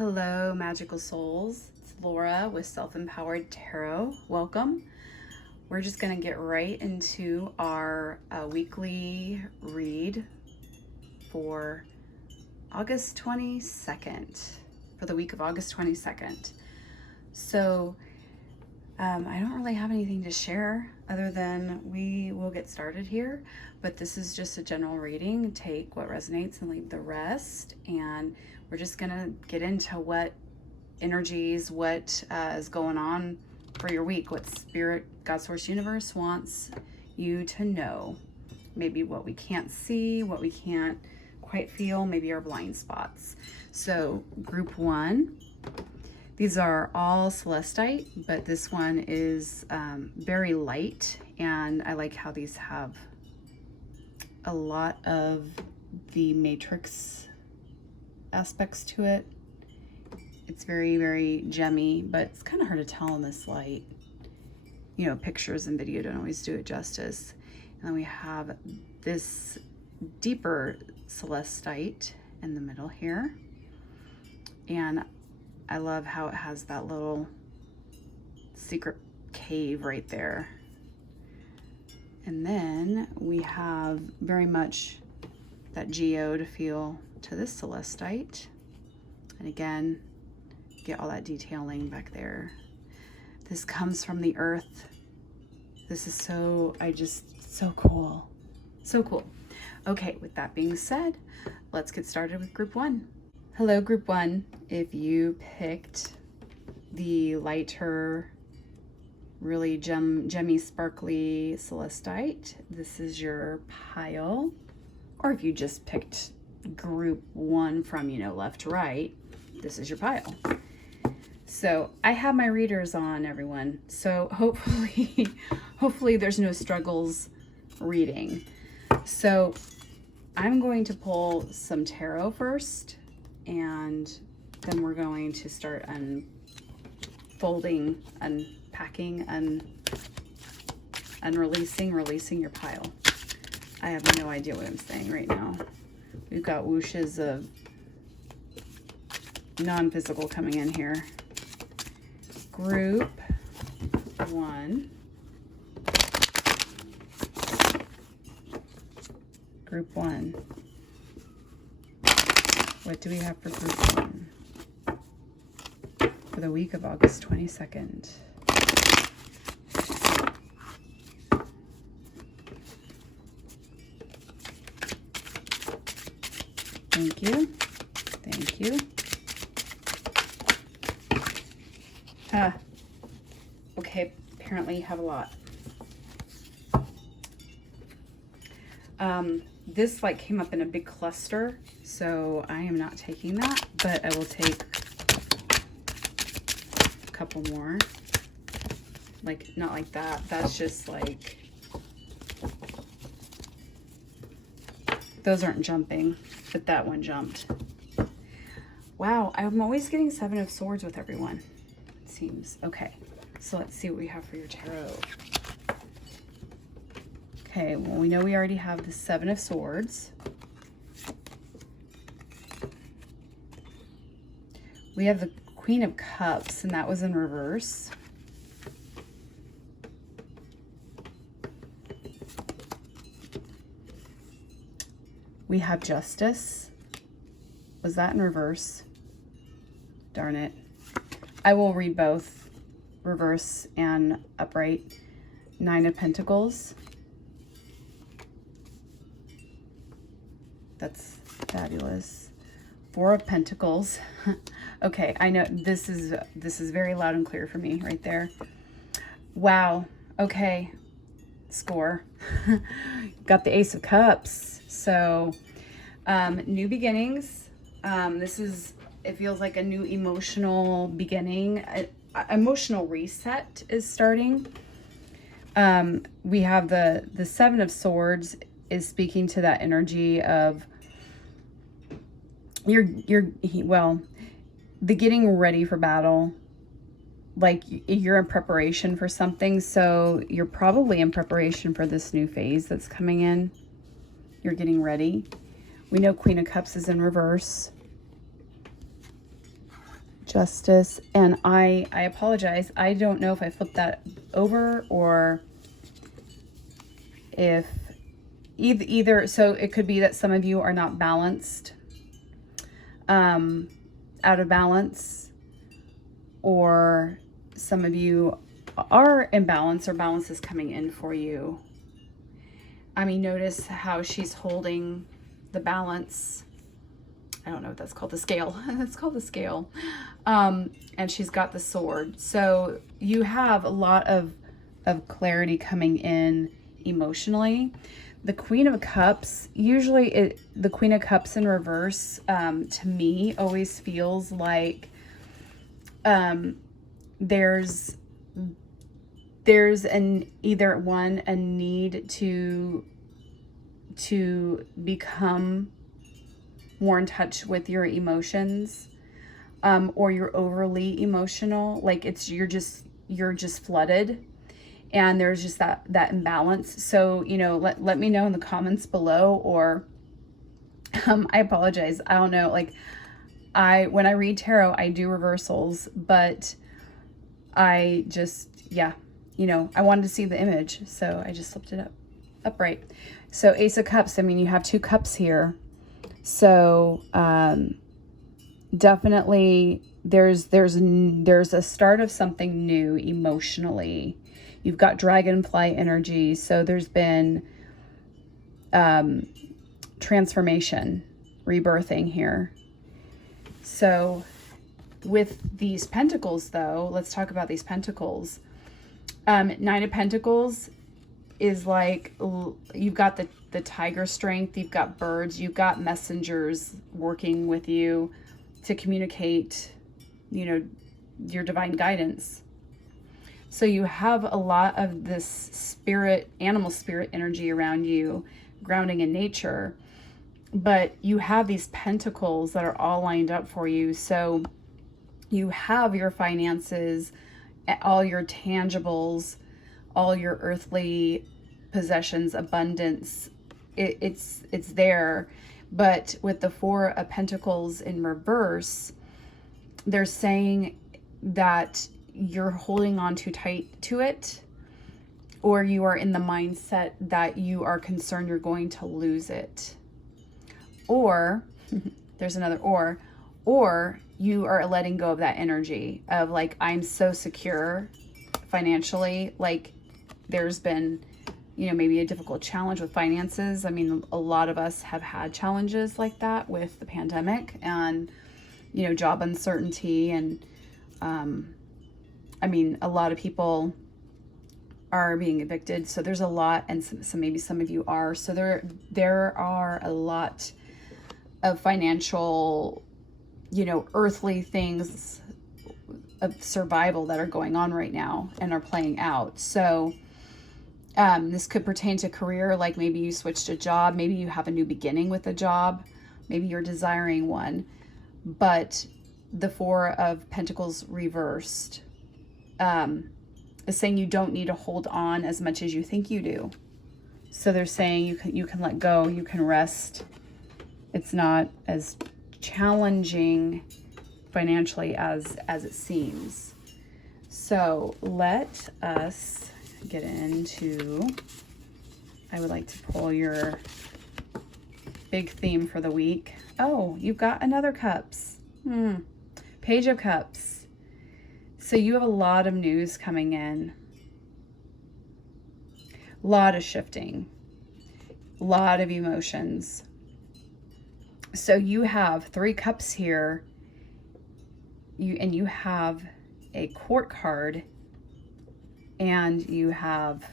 Hello, magical souls. It's Laura with Self-Empowered Tarot. Welcome. We're just going to get right into our weekly read for August 22nd, for the week of August 22nd. So I don't really have anything to share other than we will get started here, but this is just a general reading. Take what resonates and leave the rest. And we're just gonna get into what energies, what is going on for your week, what Spirit, God, Source, Universe wants you to know. Maybe what we can't see, what we can't quite feel, maybe our blind spots. So group one. These are all celestite, but this one is very light, and I like how these have a lot of the matrix aspects to it. It's very, very gemmy, but it's kind of hard to tell in this light. You know, pictures and video don't always do it justice. And then we have this deeper celestite in the middle here. And I love how it has that little secret cave right there. And then we have very much that geode feel to this celestite. And again, get all that detailing back there. This comes from the earth. This is so cool. So cool. Okay, with that being said, let's get started with group one. Hello, group one. If you picked the lighter, really gemmy, sparkly celestite, this is your pile. Or if you just picked group one from, left to right, this is your pile. So I have my readers on, everyone. So hopefully there's no struggles reading. So I'm going to pull some tarot first, and then we're going to start unfolding, unpacking, releasing your pile. I have no idea what I'm saying right now. We've got whooshes of non-physical coming in here. Group one. Group one. What do we have for group one? For the week of August 22nd. Thank you. Thank you. Okay, apparently you have a lot. This came up in a big cluster, so I am not taking that, but I will take a couple more. Not like that. That's just those aren't jumping, but that one jumped. Wow, I'm always getting Seven of Swords with everyone, it seems. Okay, so let's see what we have for your tarot. Okay, well, we know we already have the Seven of Swords. We have the Queen of Cups, and that was in reverse. We have Justice. Was that in reverse? Darn it. I will read both reverse and upright. Nine of Pentacles. That's fabulous. Four of Pentacles. Okay, I know this is very loud and clear for me right there. Wow. Okay. Score. Got the Ace of Cups. So new beginnings. It feels like a new emotional beginning. Emotional reset is starting. We have the Seven of Swords is speaking to that energy of the getting ready for battle. You're in preparation for something, so you're probably in preparation for this new phase that's coming in. You're getting ready. We know Queen of Cups is in reverse. Justice. And I apologize. I don't know if I flipped that over or if either. So it could be that some of you are not balanced, out of balance, or some of you are in balance, or balance is coming in for you. I mean, notice how she's holding the balance. I don't know what that's called, the scale. It's called the scale. And she's got the sword. So you have a lot of clarity coming in emotionally. The Queen of Cups, usually the Queen of Cups in reverse, to me, always feels like there's either a need to become more in touch with your emotions, or you're overly emotional, like you're just flooded, and there's just that imbalance. So, let me know in the comments below, or I apologize, I don't know, like when I read tarot, I do reversals, but I just, I wanted to see the image, so I just flipped it upright. So Ace of Cups, I mean, you have 2 cups here. So definitely there's a start of something new emotionally. You've got dragonfly energy, so there's been transformation, rebirthing here. So with these pentacles, though, let's talk about these pentacles. 9 of Pentacles is like, you've got the tiger strength, you've got birds, you've got messengers working with you to communicate, your divine guidance. So you have a lot of this animal spirit energy around you, grounding in nature, but you have these pentacles that are all lined up for you. So you have your finances, all your tangibles, all your earthly possessions, abundance. It's there. But with the 4 of Pentacles in reverse, they're saying that you're holding on too tight to it, or you are in the mindset that you are concerned you're going to lose it. Or there's another or you are letting go of that energy of like, I'm so secure financially. Like there's been, maybe a difficult challenge with finances. I mean, a lot of us have had challenges like that with the pandemic and, job uncertainty. And, I mean, a lot of people are being evicted. So there's a lot, and so maybe some of you are. So there are a lot of financial, earthly things of survival that are going on right now and are playing out. So this could pertain to career, like maybe you switched a job, maybe you have a new beginning with a job, maybe you're desiring one. But the 4 of Pentacles reversed is saying you don't need to hold on as much as you think you do. So they're saying you can let go, you can rest. It's not as challenging financially as it seems. So let us get into, I would like to pull your big theme for the week. Oh, you've got another Cups. Page of Cups. So you have a lot of news coming in. A lot of shifting. A lot of emotions. So you have 3 cups here. You have a Court card, and you have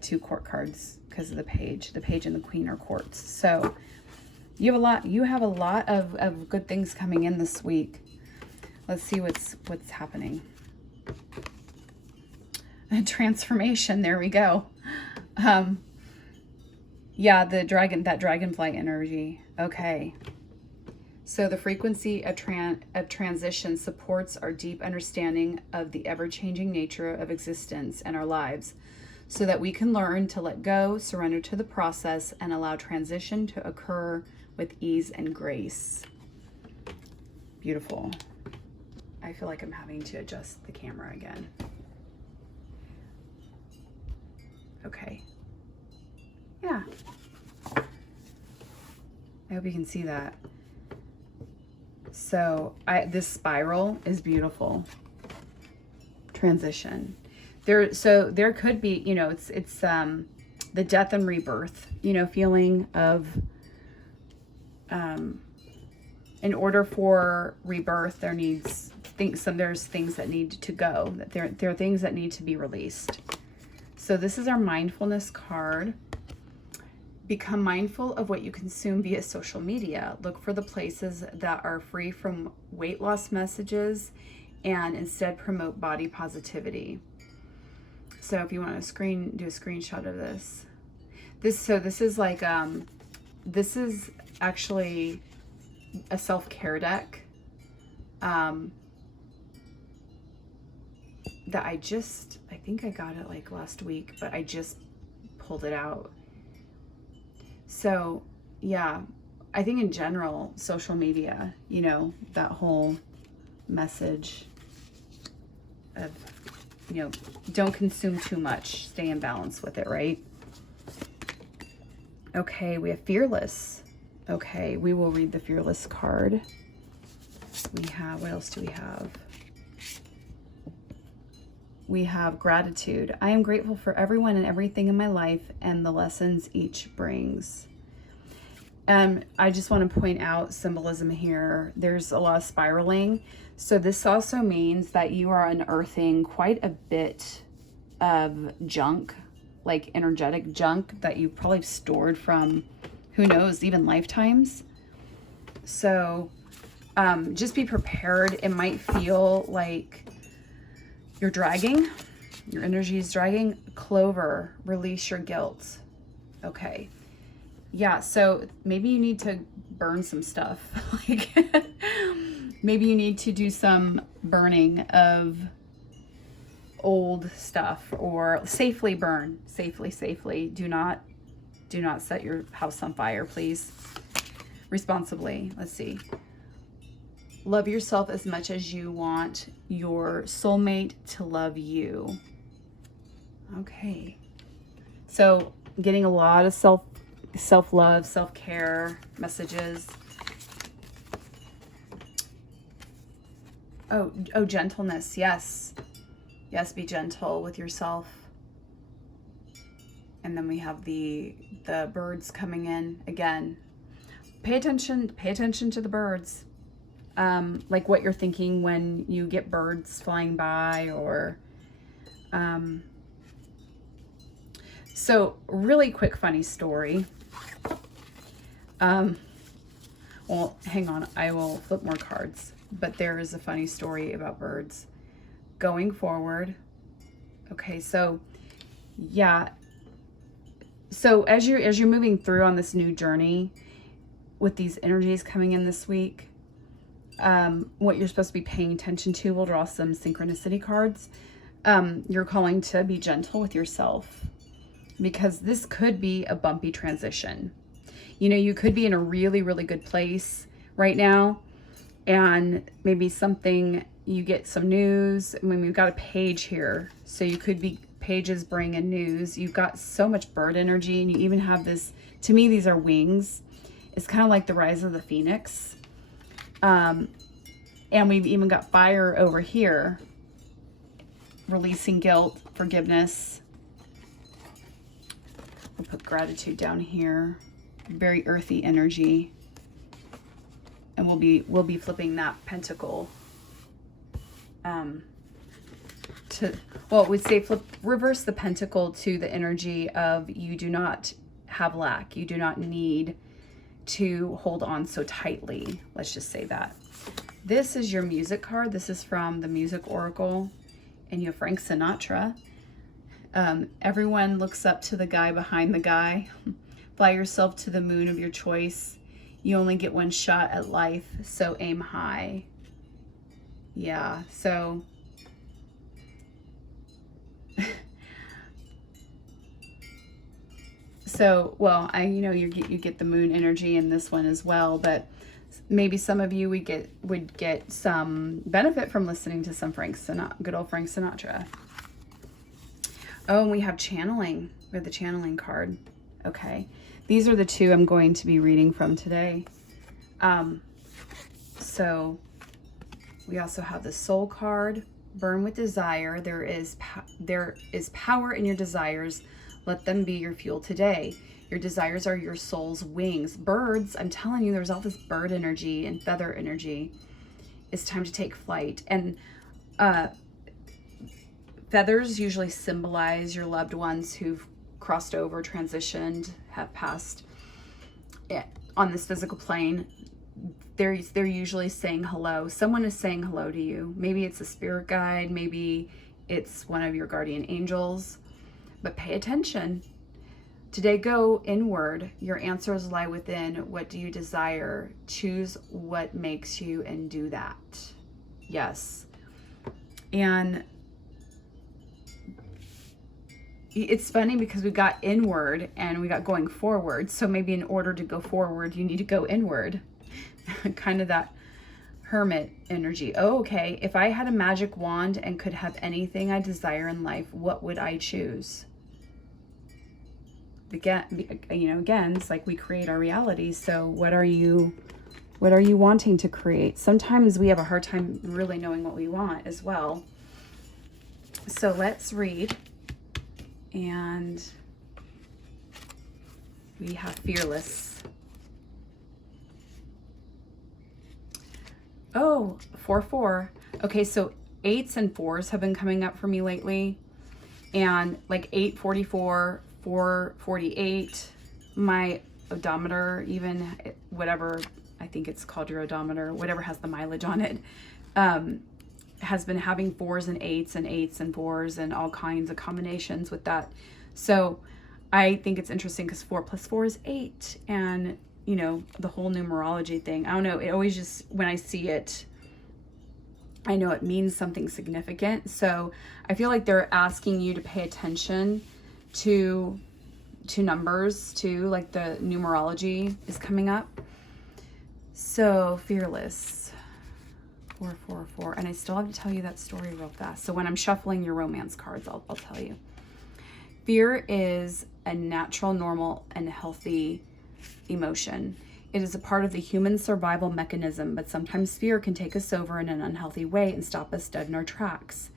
2 Court cards because of the Page. The Page and the Queen are Courts. So you have a lot of good things coming in this week. Let's see what's happening. A transformation, there we go. Yeah, that dragonfly energy. Okay. So the frequency of transition supports our deep understanding of the ever-changing nature of existence and our lives, so that we can learn to let go, surrender to the process, and allow transition to occur with ease and grace. Beautiful. I feel like I'm having to adjust the camera again. Okay. Yeah. I hope you can see that. So this spiral is beautiful. Transition. There could be, you know, it's the death and rebirth, you know, feeling of in order for rebirth, there's things that need to go, that there are things that need to be released. So this is our mindfulness card. Become mindful of what you consume via social media. Look for the places that are free from weight loss messages and instead promote body positivity. So if you want to do a screenshot of this. This is like, this is actually a self-care deck that I think I got it like last week, but I just pulled it out. So yeah, I think in general, social media, you know, that whole message of, you know, don't consume too much, stay in balance with it, right? Okay, we have fearless. Okay, we will read the fearless card. We have, what else do we have? We have gratitude. I am grateful for everyone and everything in my life and the lessons each brings. And I just want to point out symbolism here. There's a lot of spiraling. So this also means that you are unearthing quite a bit of junk, like energetic junk that you probably stored from, who knows, even lifetimes. So just be prepared. It might feel like you're dragging, your energy is dragging. Clover, release your guilt. Okay. Yeah, so maybe you need to burn some stuff. Like maybe you need to do some burning of old stuff, or safely burn. Safely. Do not set your house on fire, please. Responsibly. Let's see. Love yourself as much as you want your soulmate to love you. Okay. So getting a lot of self-love, self-care messages. Oh, gentleness. Yes. Yes, be gentle with yourself. And then we have the birds coming in again. Pay attention to the birds. Like what you're thinking when you get birds flying by, or so really quick funny story. Well, hang on, I will flip more cards, but there is a funny story about birds going forward. Okay, so yeah, so as you're moving through on this new journey with these energies coming in this week, what you're supposed to be paying attention to, we'll draw some synchronicity cards. You're calling to be gentle with yourself, because this could be a bumpy transition. You know, you could be in a really, really good place right now, and maybe you get some news. I mean, we've got a page here, so you could be pages bring in news. You've got so much bird energy, and you even have this, to me, these are wings. It's kind of like the rise of the phoenix. And we've even got fire over here, releasing guilt, forgiveness. We'll put gratitude down here, very earthy energy. And we'll be flipping that pentacle we'd say reverse the pentacle to the energy of you do not have lack. You do not need to hold on so tightly. Let's just say that. This is your music card. This is from the Music Oracle, and you have Frank Sinatra. Everyone looks up to the guy behind the guy. Fly yourself to the moon of your choice. You only get one shot at life, so aim high. Yeah, so well, you get the moon energy in this one as well, but maybe some of you would get some benefit from listening to some good old Frank Sinatra. Oh, and we have channeling. We have the channeling card. Okay. These are the two I'm going to be reading from today. So we also have the soul card, burn with desire. There is power in your desires. Let them be your fuel today. Your desires are your soul's wings. Birds, I'm telling you, there's all this bird energy and feather energy. It's time to take flight. And feathers usually symbolize your loved ones who've crossed over, transitioned, have passed on this physical plane. They're usually saying hello. Someone is saying hello to you. Maybe it's a spirit guide. Maybe it's one of your guardian angels. But pay attention. Today, go inward. Your answers lie within. What do you desire? Choose what makes you and do that. Yes. And it's funny because we got inward and we got going forward. So maybe in order to go forward, you need to go inward. Kind of that hermit energy. Oh, okay. If I had a magic wand and could have anything I desire in life, what would I choose? Again, it's like we create our reality. So what are you wanting to create? Sometimes we have a hard time really knowing what we want as well. So let's read. And we have fearless. Oh, 4-4. Okay, so 8s and 4s have been coming up for me lately. And like 844, 448, my odometer, even whatever, I think it's called your odometer, whatever has the mileage on it, has been having 4s and 8s and 8s and 4s and all kinds of combinations with that. So I think it's interesting because 4 plus 4 is 8. And the whole numerology thing. I don't know. It always just, when I see it, I know it means something significant. So I feel like they're asking you to pay attention to numbers too, like the numerology is coming up. So fearless, 444. And I still have to tell you that story real fast. So when I'm shuffling your romance cards, I'll tell you. Fear is a natural, normal, and healthy emotion. It is a part of the human survival mechanism, but sometimes fear can take us over in an unhealthy way and stop us dead in our tracks.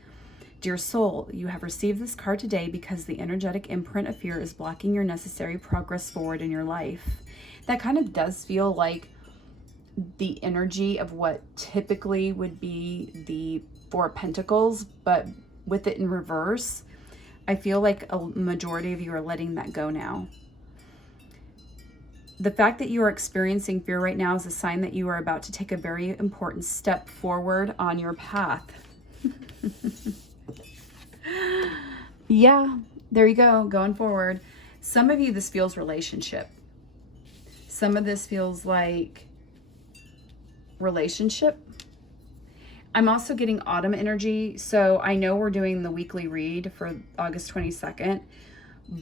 Dear soul, you have received this card today because the energetic imprint of fear is blocking your necessary progress forward in your life. That kind of does feel like the energy of what typically would be the 4 of Pentacles, but with it in reverse. I feel like a majority of you are letting that go now. The fact that you are experiencing fear right now is a sign that you are about to take a very important step forward on your path. Yeah, there you go, going forward. Some of you, this feels relationship. Some of this feels like relationship. I'm also getting autumn energy. So I know we're doing the weekly read for August 22nd,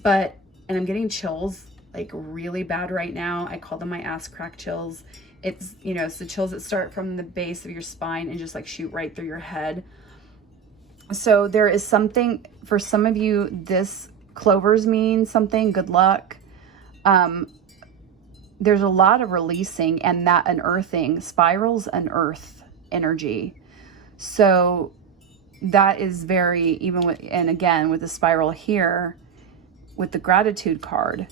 and I'm getting chills, like really bad right now. I call them my ass crack chills. It's, it's the chills that start from the base of your spine and just like shoot right through your head. So there is something, for some of you, this clovers mean something, good luck. There's a lot of releasing and that unearthing. Spirals unearth energy. So that is very, even with, and again, with the spiral here, with the gratitude card.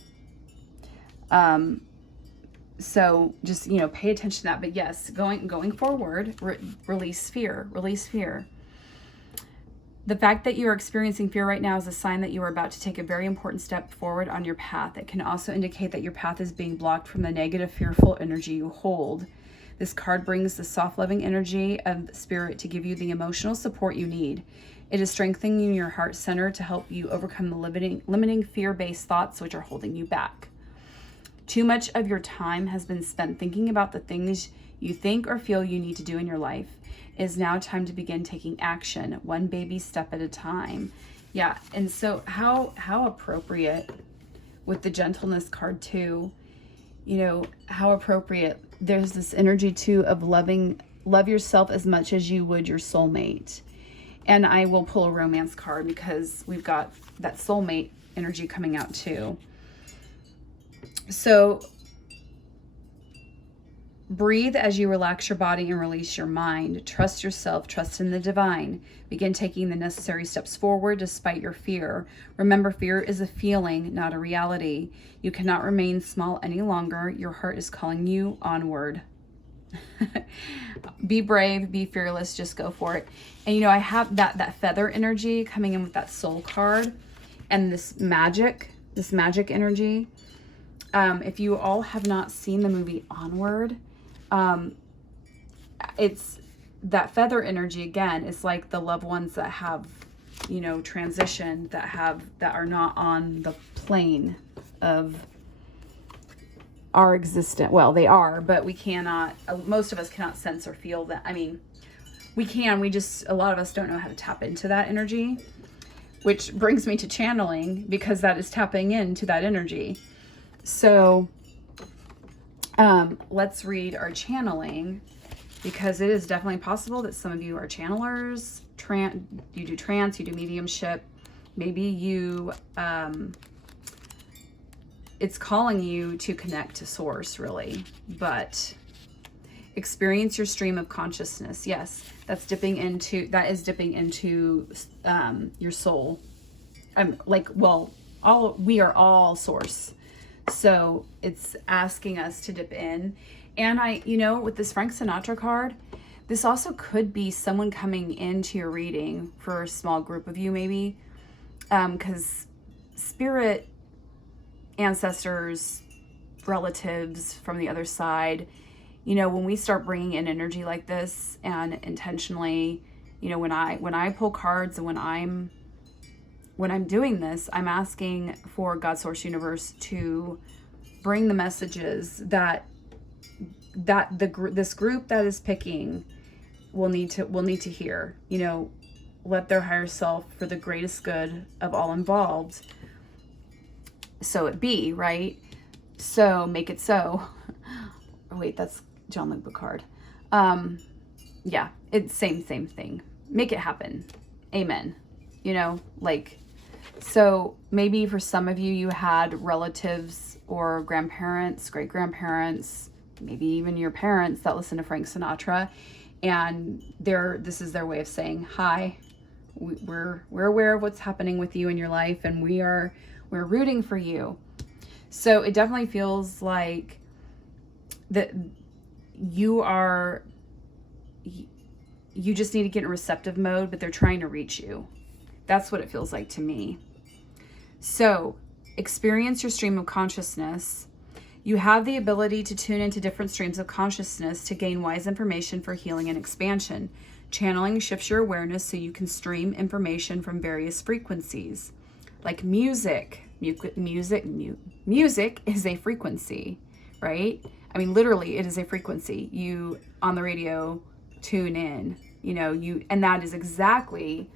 So just, pay attention to that. But yes, going forward, release fear, release fear. The fact that you are experiencing fear right now is a sign that you are about to take a very important step forward on your path. It can also indicate that your path is being blocked from the negative, fearful energy you hold. This card brings the soft, loving energy of the spirit to give you the emotional support you need. It is strengthening your heart center to help you overcome the limiting fear-based thoughts which are holding you back. Too much of your time has been spent thinking about the things you think or feel you need to do in your life. It is now time to begin taking action, one baby step at a time. Yeah, and so how appropriate with the gentleness card too, how appropriate there's this energy too of love yourself as much as you would your soulmate. And I will pull a romance card because we've got that soulmate energy coming out too. So breathe as you relax your body and release your mind. Trust yourself, trust in the divine. Begin taking the necessary steps forward despite your fear. Remember, fear is a feeling, not a reality. You cannot remain small any longer. Your heart is calling you onward. Be brave, be fearless, just go for it. And you know, I have that feather energy coming in with that soul card and this magic energy. If you all have not seen the movie Onward, it's that feather energy again. It's like the loved ones that have, you know, transitioned, that are not on the plane of our existence. Well, they are, but we cannot, most of us cannot sense or feel that. I mean, we can, a lot of us don't know how to tap into that energy, which brings me to channeling, because that is tapping into that energy. So let's read our channeling, because it is definitely possible that some of you are channelers, you do trance, you do mediumship. Maybe you, it's calling you to connect to source, really. But experience your stream of consciousness. Yes, that is dipping into your soul. We are all source. So it's asking us to dip in. And with this Frank Sinatra card, this also could be someone coming into your reading for a small group of you, maybe. Because spirit, ancestors, relatives from the other side, when we start bringing in energy like this and intentionally, when I pull cards and when I'm doing this, I'm asking for God, Source, Universe to bring the messages that this group that is picking will need to hear. Let their higher self, for the greatest good of all involved, so it be, right? So make it so. Oh, wait, that's John Luke card. Yeah, it's same thing. Make it happen. Amen. So maybe for some of you, you had relatives or grandparents, great-grandparents, maybe even your parents that listen to Frank Sinatra, and this is their way of saying, hi, we're aware of what's happening with you in your life, and we're rooting for you. So it definitely feels like that you just need to get in receptive mode, but they're trying to reach you. That's what it feels like to me. So experience your stream of consciousness. You have the ability to tune into different streams of consciousness to gain wise information for healing and expansion. Channeling shifts your awareness so you can stream information from various frequencies. Like music. Music is a frequency, right? I mean, literally, it is a frequency. You, on the radio, tune in, and that is exactly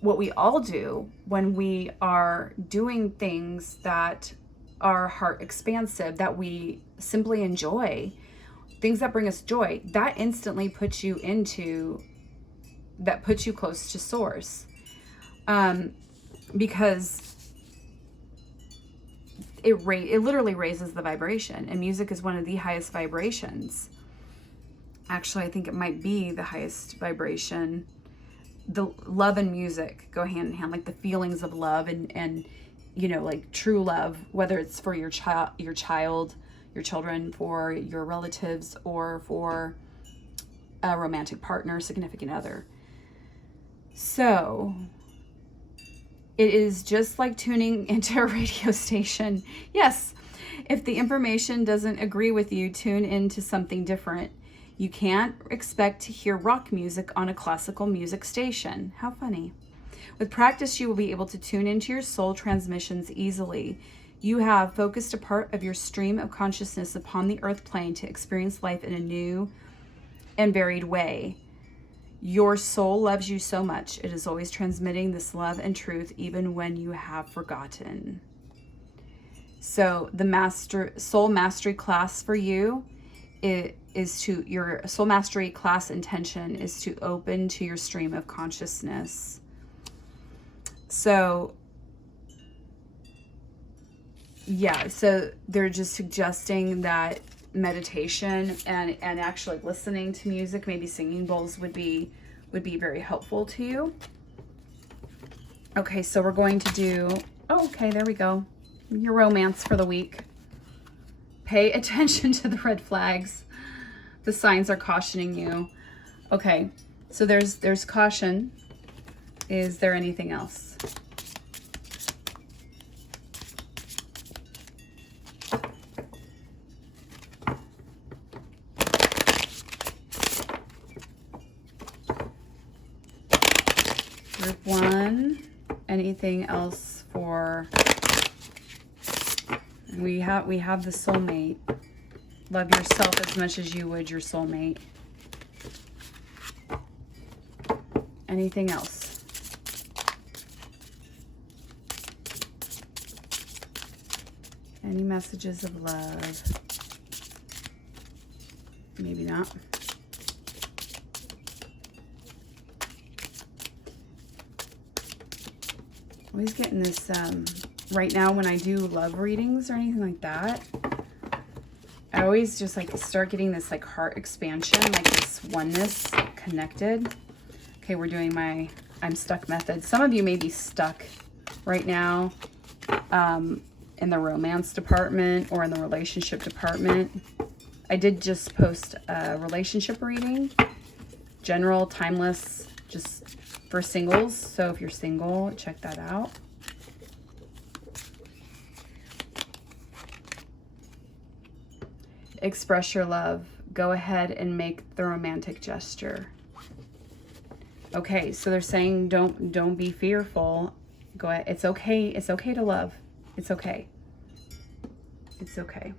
what we all do when we are doing things that are heart expansive, that we simply enjoy, things that bring us joy. That instantly puts you close to source, because it literally raises the vibration, and music is one of the highest vibrations. Actually, I think it might be the highest vibration. The love and music go hand in hand, like the feelings of love and like true love, whether it's for your children, for your relatives, or for a romantic partner, significant other. So it is just like tuning into a radio station. Yes, if the information doesn't agree with you, tune into something different. You can't expect to hear rock music on a classical music station. How funny. With practice, you will be able to tune into your soul transmissions easily. You have focused a part of your stream of consciousness upon the earth plane to experience life in a new and varied way. Your soul loves you so much. It is always transmitting this love and truth even when you have forgotten. So the soul mastery class for you your soul mastery class intention is to open to your stream of consciousness. So yeah, so they're just suggesting that meditation and actually listening to music, maybe singing bowls, would be very helpful to you. Okay, so we're going to do, oh, okay, there we go. Your romance for the week. Pay attention to the red flags. The signs are cautioning you. Okay, so there's caution. Is there anything else? Group 1. Anything else for... We have the soulmate. Love yourself as much as you would your soulmate. Anything else? Any messages of love? Maybe not. Always getting this, right now when I do love readings or anything like that, I always just like start getting this like heart expansion, like this oneness connected. Okay, we're doing my I'm stuck method. Some of you may be stuck right now in the romance department or in the relationship department. I did just post a relationship reading, general, timeless, just for singles. So if you're single, check that out. Express your love. Go ahead and make the romantic gesture. Okay, so they're saying don't be fearful. Go ahead. It's okay. It's okay to love. It's okay. It's okay.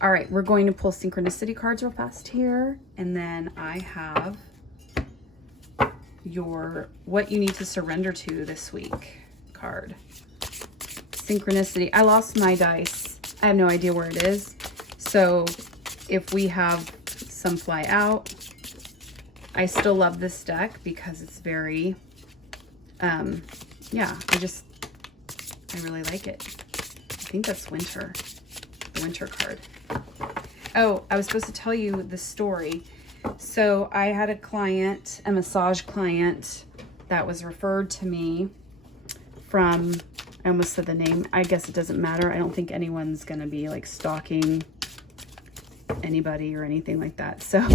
All right, we're going to pull synchronicity cards real fast here, and then I have your what you need to surrender to this week card. Synchronicity. I lost my dice. I have no idea where it is. So if we have some fly out, I still love this deck because it's very, yeah, I really like it. I think that's winter, the winter card. Oh, I was supposed to tell you the story. So I had a client, a massage client, that was referred to me from, I almost said the name. I guess it doesn't matter. I don't think anyone's going to be like stalking anybody or anything like that. So,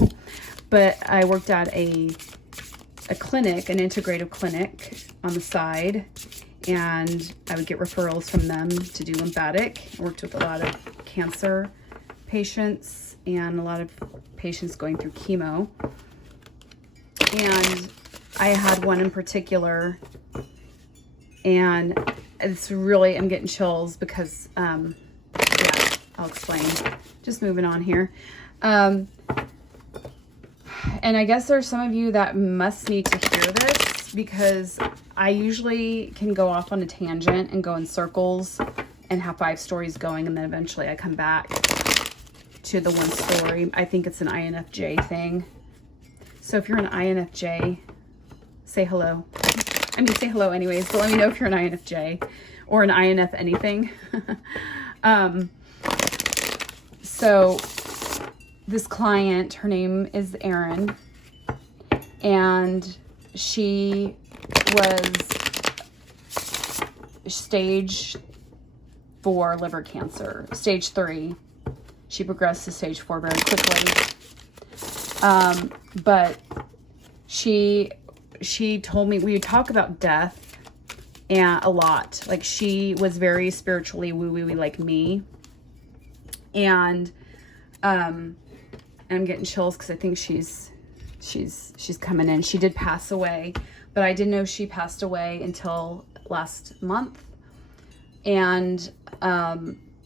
but I worked at a clinic, an integrative clinic on the side, and I would get referrals from them to do lymphatic. I worked with a lot of cancer patients and a lot of patients going through chemo. And I had one in particular, and it's really, I'm getting chills because, yeah, I'll explain. Just moving on here. And I guess there's some of you that must need to hear this because I usually can go off on a tangent and go in circles and have 5 stories going, and then eventually I come back to the one story. I think it's an INFJ thing. So if you're an INFJ, say hello. I mean, say hello anyways, but let me know if you're an INFJ or an INF anything. So this client, her name is Erin, and she was stage 4 liver cancer, stage 3. She progressed to stage 4 very quickly. But she told me, we would talk about death and a lot. Like, she was very spiritually woo-woo-y like me. And I'm getting chills because I think she's coming in. She did pass away, but I didn't know she passed away until last month. And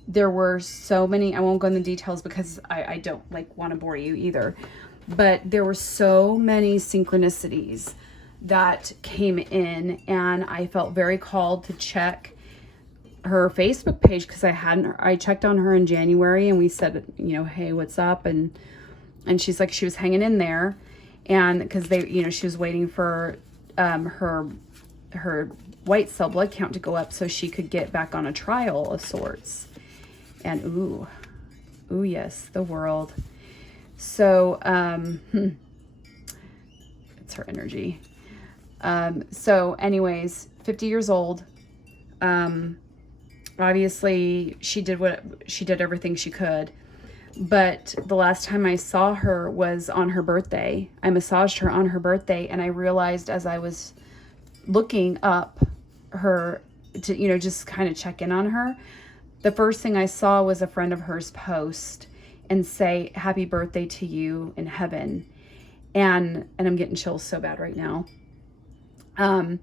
there were so many, I won't go into details because I don't like want to bore you either, but there were so many synchronicities that came in, and I felt very called to check her Facebook page because I checked on her in January and we said, hey, what's up? And she's like, she was hanging in there, and because she was waiting for her white cell blood count to go up so she could get back on a trial of sorts. And ooh yes, the world. So it's her energy. So anyways, 50 years old. Obviously she did everything she could, but the last time I saw her was on her birthday. I massaged her on her birthday, and I realized as I was looking up her to, just kind of check in on her, the first thing I saw was a friend of hers post and say, "Happy birthday to you in heaven." And I'm getting chills so bad right now. And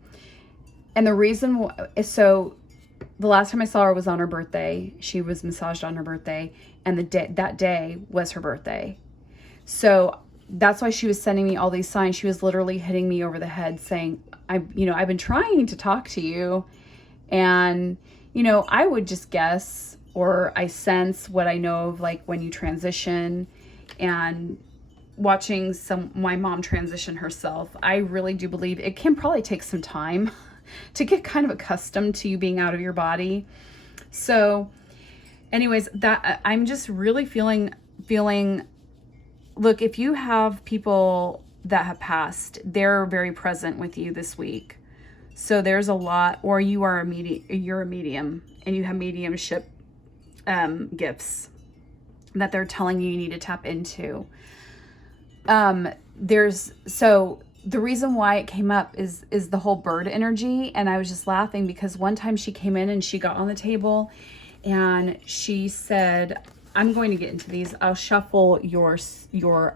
the reason, so the last time I saw her was on her birthday. She was massaged on her birthday, and that day was her birthday. So that's why she was sending me all these signs. She was literally hitting me over the head saying, I've been trying to talk to you. And, I would just guess, or I sense what I know of, like when you transition and watching my mom transition herself, I really do believe it can probably take some time to get kind of accustomed to you being out of your body. So anyways, that I'm just really feeling, look, if you have people that have passed, they're very present with you this week. So there's a lot, or you're a medium and you have mediumship gifts that they're telling you need to tap into. So the reason why it came up is the whole bird energy. And I was just laughing because one time she came in and she got on the table and she said, I'm going to get into these. I'll shuffle your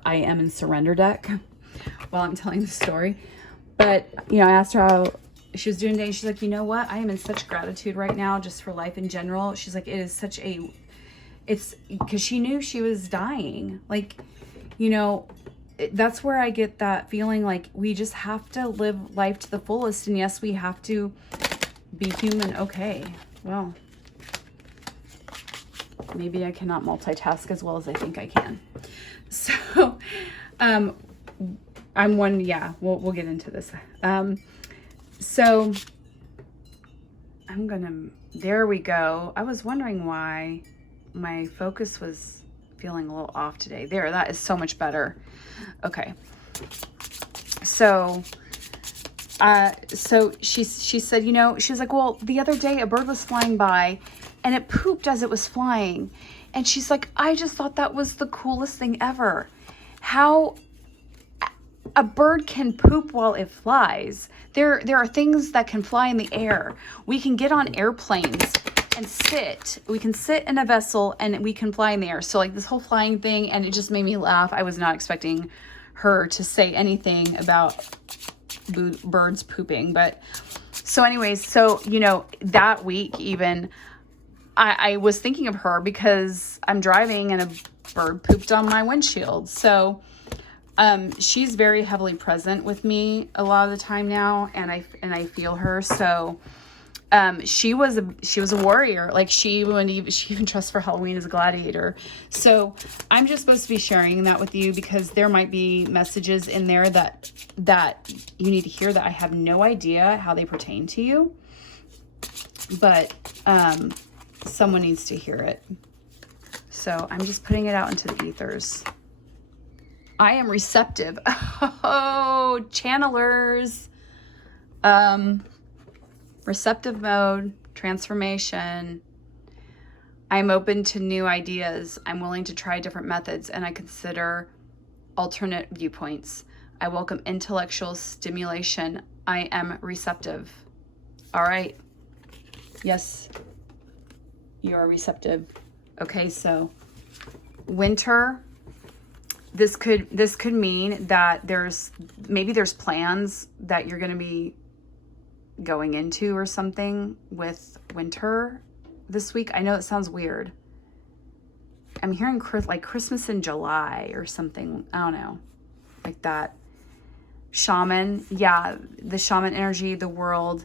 I Am in Surrender deck while I'm telling the story. But, I asked her how she was doing today. She's like, you know what? I am in such gratitude right now just for life in general. She's like, it's because she knew she was dying. Like, that's where I get that feeling like we just have to live life to the fullest. And yes, we have to be human. Okay, well, maybe I cannot multitask as well as I think I can. So, we'll get into this. So there we go. I was wondering why my focus was feeling a little off today. There, that is so much better. Okay. So she said, she was like, well, the other day a bird was flying by and it pooped as it was flying. And she's like, I just thought that was the coolest thing ever. How a bird can poop while it flies. There are things that can fly in the air. We can get on airplanes and sit. We can sit in a vessel and we can fly in the air. So like this whole flying thing, and it just made me laugh. I was not expecting her to say anything about birds pooping. But so anyways, that week even, I was thinking of her because I'm driving and a bird pooped on my windshield. So she's very heavily present with me a lot of the time now, and I feel her. So she was a warrior. Like she even dressed for Halloween as a gladiator. So I'm just supposed to be sharing that with you because there might be messages in there that you need to hear that I have no idea how they pertain to you, but someone needs to hear it. So I'm just putting it out into the ethers. I am receptive. Oh, channelers. Receptive mode, transformation. I'm open to new ideas. I'm willing to try different methods, and I consider alternate viewpoints. I welcome intellectual stimulation. I am receptive. All right. Yes, you are receptive. Okay, so winter. This could mean that there's plans that you're going to be going into or something with winter this week. I know it sounds weird. I'm hearing like Christmas in July or something. I don't know, like that. Shaman, yeah, the shaman energy, the world.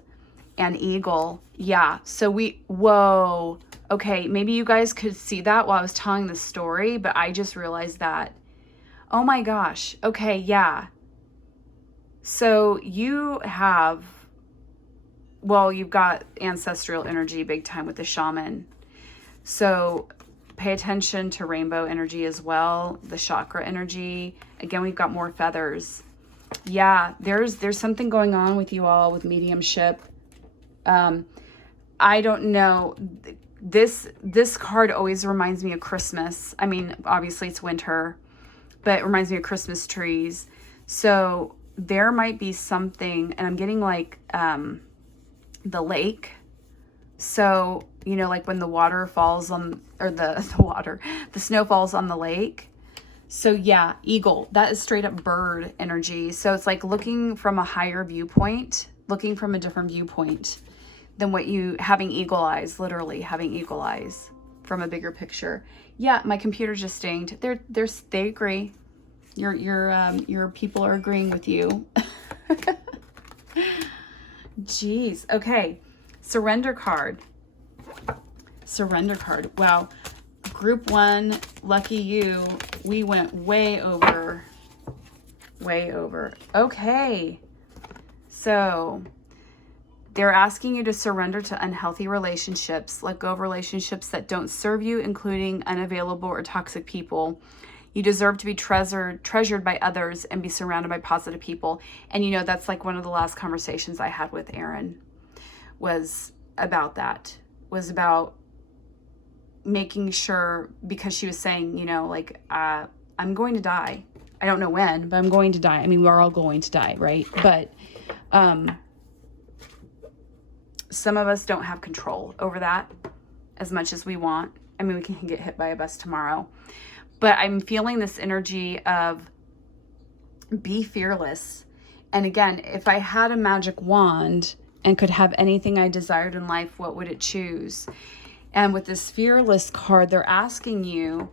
and eagle. Yeah. So whoa. Okay. Maybe you guys could see that while I was telling the story, but I just realized that. Oh my gosh. Okay. Yeah. So you've got ancestral energy big time with the shaman. So pay attention to rainbow energy as well, the chakra energy. Again, we've got more feathers. Yeah, there's something going on with you all with mediumship. I don't know. This card always reminds me of Christmas. I mean, obviously it's winter, but it reminds me of Christmas trees. So there might be something, and I'm getting like the lake. So, you know, like when the water falls on, or the snow falls on the lake. So yeah, eagle, that is straight up bird energy. So it's like looking from a higher viewpoint, looking from a different viewpoint than having eagle eyes, literally having eagle eyes from a bigger picture. Yeah, my computer just dinged. They agree. Your people are agreeing with you. Jeez. Okay. Surrender card. Wow. Group 1, lucky you. We went way over. Okay. So they're asking you to surrender to unhealthy relationships. Let go of relationships that don't serve you, including unavailable or toxic people. You deserve to be treasured by others and be surrounded by positive people. And you know, that's like one of the last conversations I had with Erin was about that. Was about making sure, because she was saying, you know, like, I'm going to die. I don't know when, but I'm going to die. I mean, we're all going to die, right? But some of us don't have control over that as much as we want. I mean, we can get hit by a bus tomorrow. But I'm feeling this energy of be fearless. And again, if I had a magic wand and could have anything I desired in life, what would it choose? And with this fearless card, they're asking you,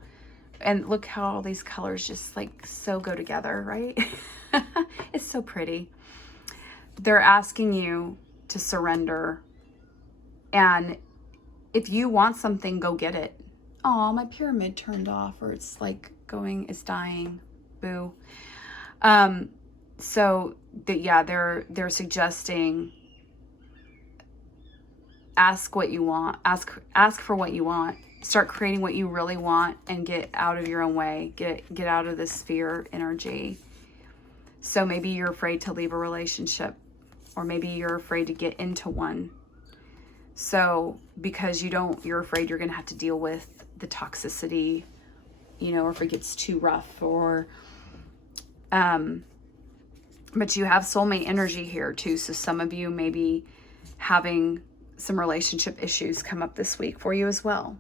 and look how all these colors just like so go together, right? It's so pretty. They're asking you to surrender. And if you want something, go get it. Oh, my pyramid turned off, or it's like it's dying. Boo. So they're suggesting ask what you want. Ask for what you want. Start creating what you really want and get out of your own way. Get out of this fear energy. So maybe you're afraid to leave a relationship, or maybe you're afraid to get into one. So because you're afraid you're going to have to deal with the toxicity, you know, or if it gets too rough, or but you have soulmate energy here too. So some of you may be having some relationship issues come up this week for you as well.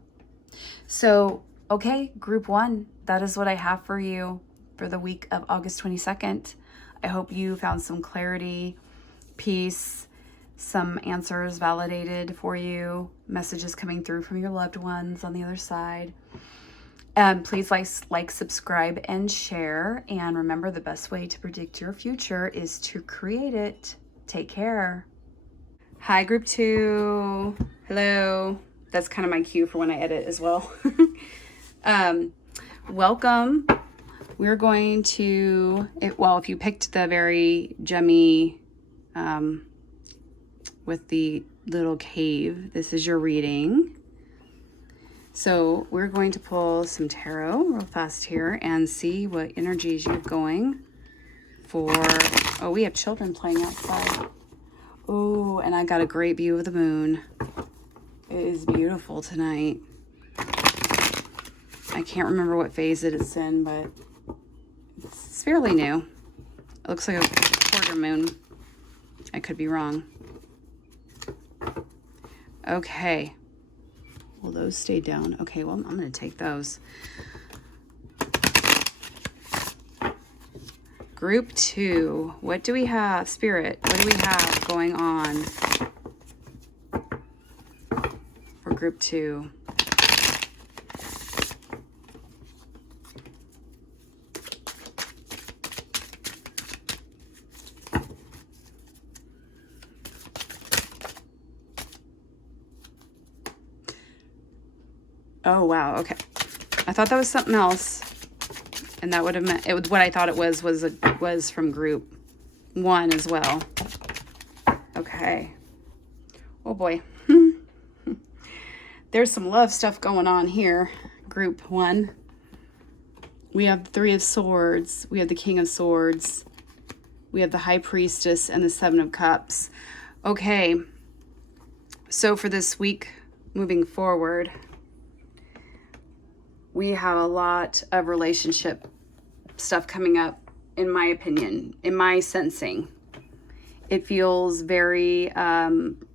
So, okay, group 1, that is what I have for you for the week of August 22nd. I hope you found some clarity, peace, some answers validated for you, messages coming through from your loved ones on the other side. Please like, subscribe, and share. And remember, the best way to predict your future is to create it. Take care. Hi, group 2. Hello. That's kind of my cue for when I edit as well. Welcome. We're going to, if you picked the very gemmy with the little cave, this is your reading. So we're going to pull some tarot real fast here and see what energies you're going for. Oh, we have children playing outside. Oh, and I got a great view of the moon. It is beautiful tonight. I can't remember what phase it is in, but it's fairly new. It looks like a quarter moon. I could be wrong. Okay. Will those stay down? Okay, well, I'm going to take those. Group 2. What do we have? Spirit, what do we have going on for group 2? Oh, wow. Okay. I thought that was something else. And that would have meant, it was what I thought it was from group 1 as well. Okay. Oh boy. There's some love stuff going on here. Group 1. We have the 3 of Swords. We have the King of Swords. We have the High Priestess and the 7 of Cups. Okay. So for this week, moving forward, we have a lot of relationship stuff coming up, in my opinion, in my sensing. It feels very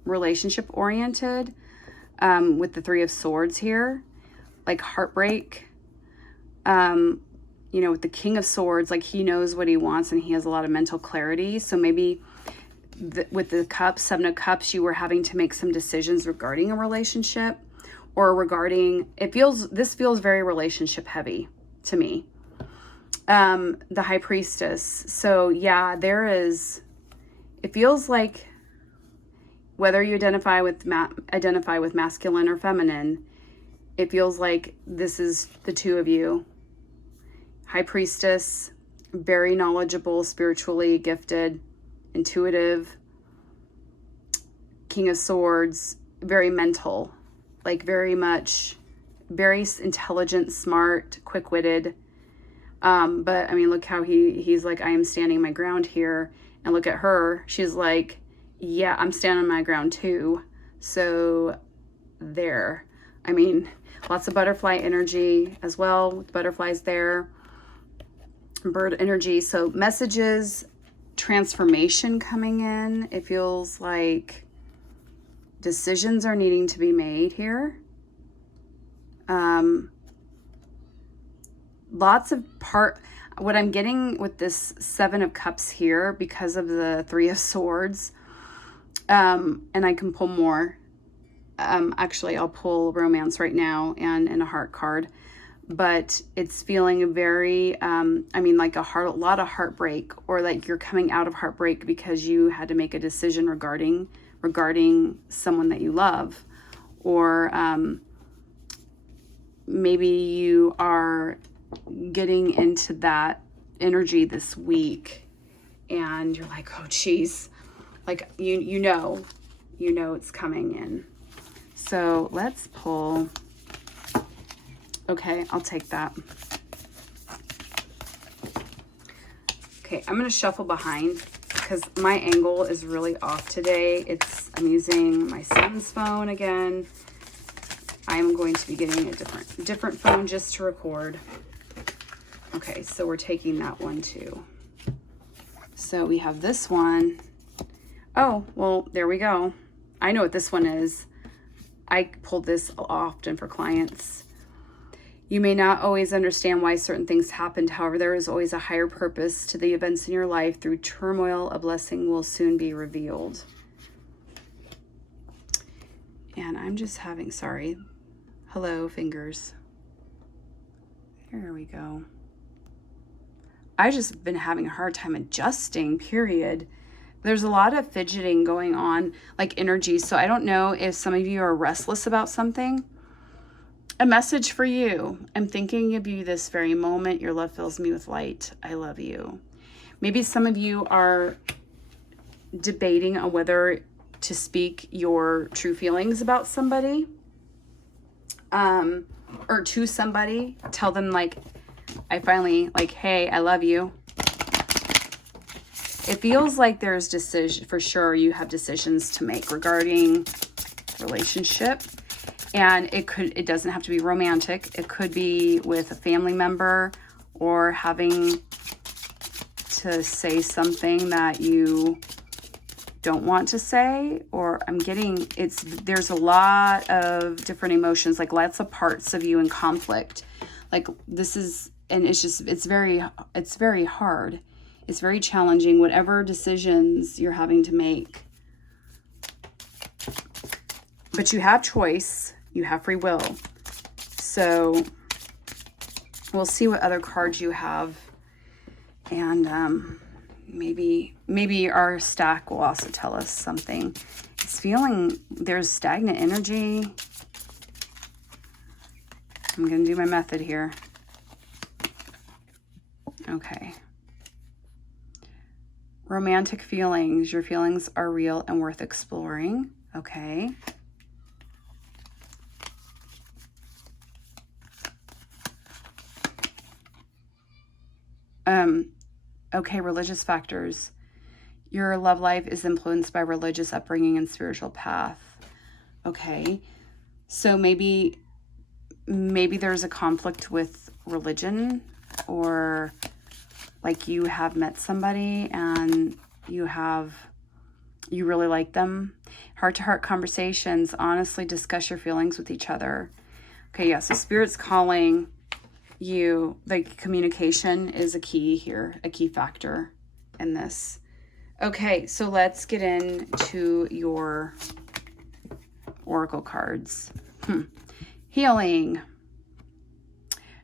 relationship oriented with the 3 of Swords here, like heartbreak. You know, with the King of Swords, like he knows what he wants and he has a lot of mental clarity. So maybe with the Cups, 7 of Cups, you were having to make some decisions regarding a relationship or regarding, this feels very relationship heavy to me. The High Priestess. So yeah, it feels like whether you identify with masculine or feminine, it feels like this is the 2 of you. High Priestess, very knowledgeable, spiritually gifted, intuitive. King of Swords, very mental, like very intelligent, smart, quick-witted. But I mean, look how he's like, I am standing my ground here. And look at her. She's like, yeah, I'm standing my ground too. So there. I mean, lots of butterfly energy as well, with butterflies there. Bird energy. So messages, transformation coming in. It feels like decisions are needing to be made here. Lots of what I'm getting with this 7 of Cups here, because of the 3 of Swords, and I can pull more. Actually, I'll pull romance right now and a heart card, but it's feeling very, like a lot of heartbreak, or like you're coming out of heartbreak because you had to make a decision regarding someone that you love, or maybe you are getting into that energy this week and you're like, oh geez, like you know it's coming in. So let's pull. Okay, I'll take that. Okay, I'm gonna shuffle behind because my angle is really off today. I'm using my son's phone again. I'm going to be getting a different phone just to record. Okay, so we're taking that one too. So we have this one. Oh, well, there we go. I know what this one is. I pulled this often for clients. You may not always understand why certain things happened. However, there is always a higher purpose to the events in your life. Through turmoil, a blessing will soon be revealed. And I'm just sorry. Hello, fingers. There we go. I've just been having a hard time adjusting, period. There's a lot of fidgeting going on, like energy. So I don't know if some of you are restless about something. A message for you. I'm thinking of you this very moment. Your love fills me with light. I love you. Maybe some of you are debating on whether to speak your true feelings about somebody, or to somebody. Tell them like, hey, I love you. It feels like there's for sure you have decisions to make regarding relationship. And it doesn't have to be romantic. It could be with a family member, or having to say something that you don't want to say, or there's a lot of different emotions, like lots of parts of you in conflict. Like it's very hard. It's very challenging, whatever decisions you're having to make. But you have choice. You have free will. So we'll see what other cards you have. And maybe our stack will also tell us something. It's feeling there's stagnant energy. I'm going to do my method here. Okay. Romantic feelings. Your feelings are real and worth exploring. Okay. Okay, religious factors. Your love life is influenced by religious upbringing and spiritual path. Okay. So maybe there's a conflict with religion, or like you have met somebody and you really like them. Heart-to-heart conversations. Honestly discuss your feelings with each other. Okay, yeah, so Spirit's calling you. Like, communication is a key here, a key factor in this. Okay, so let's get into your oracle cards. Healing.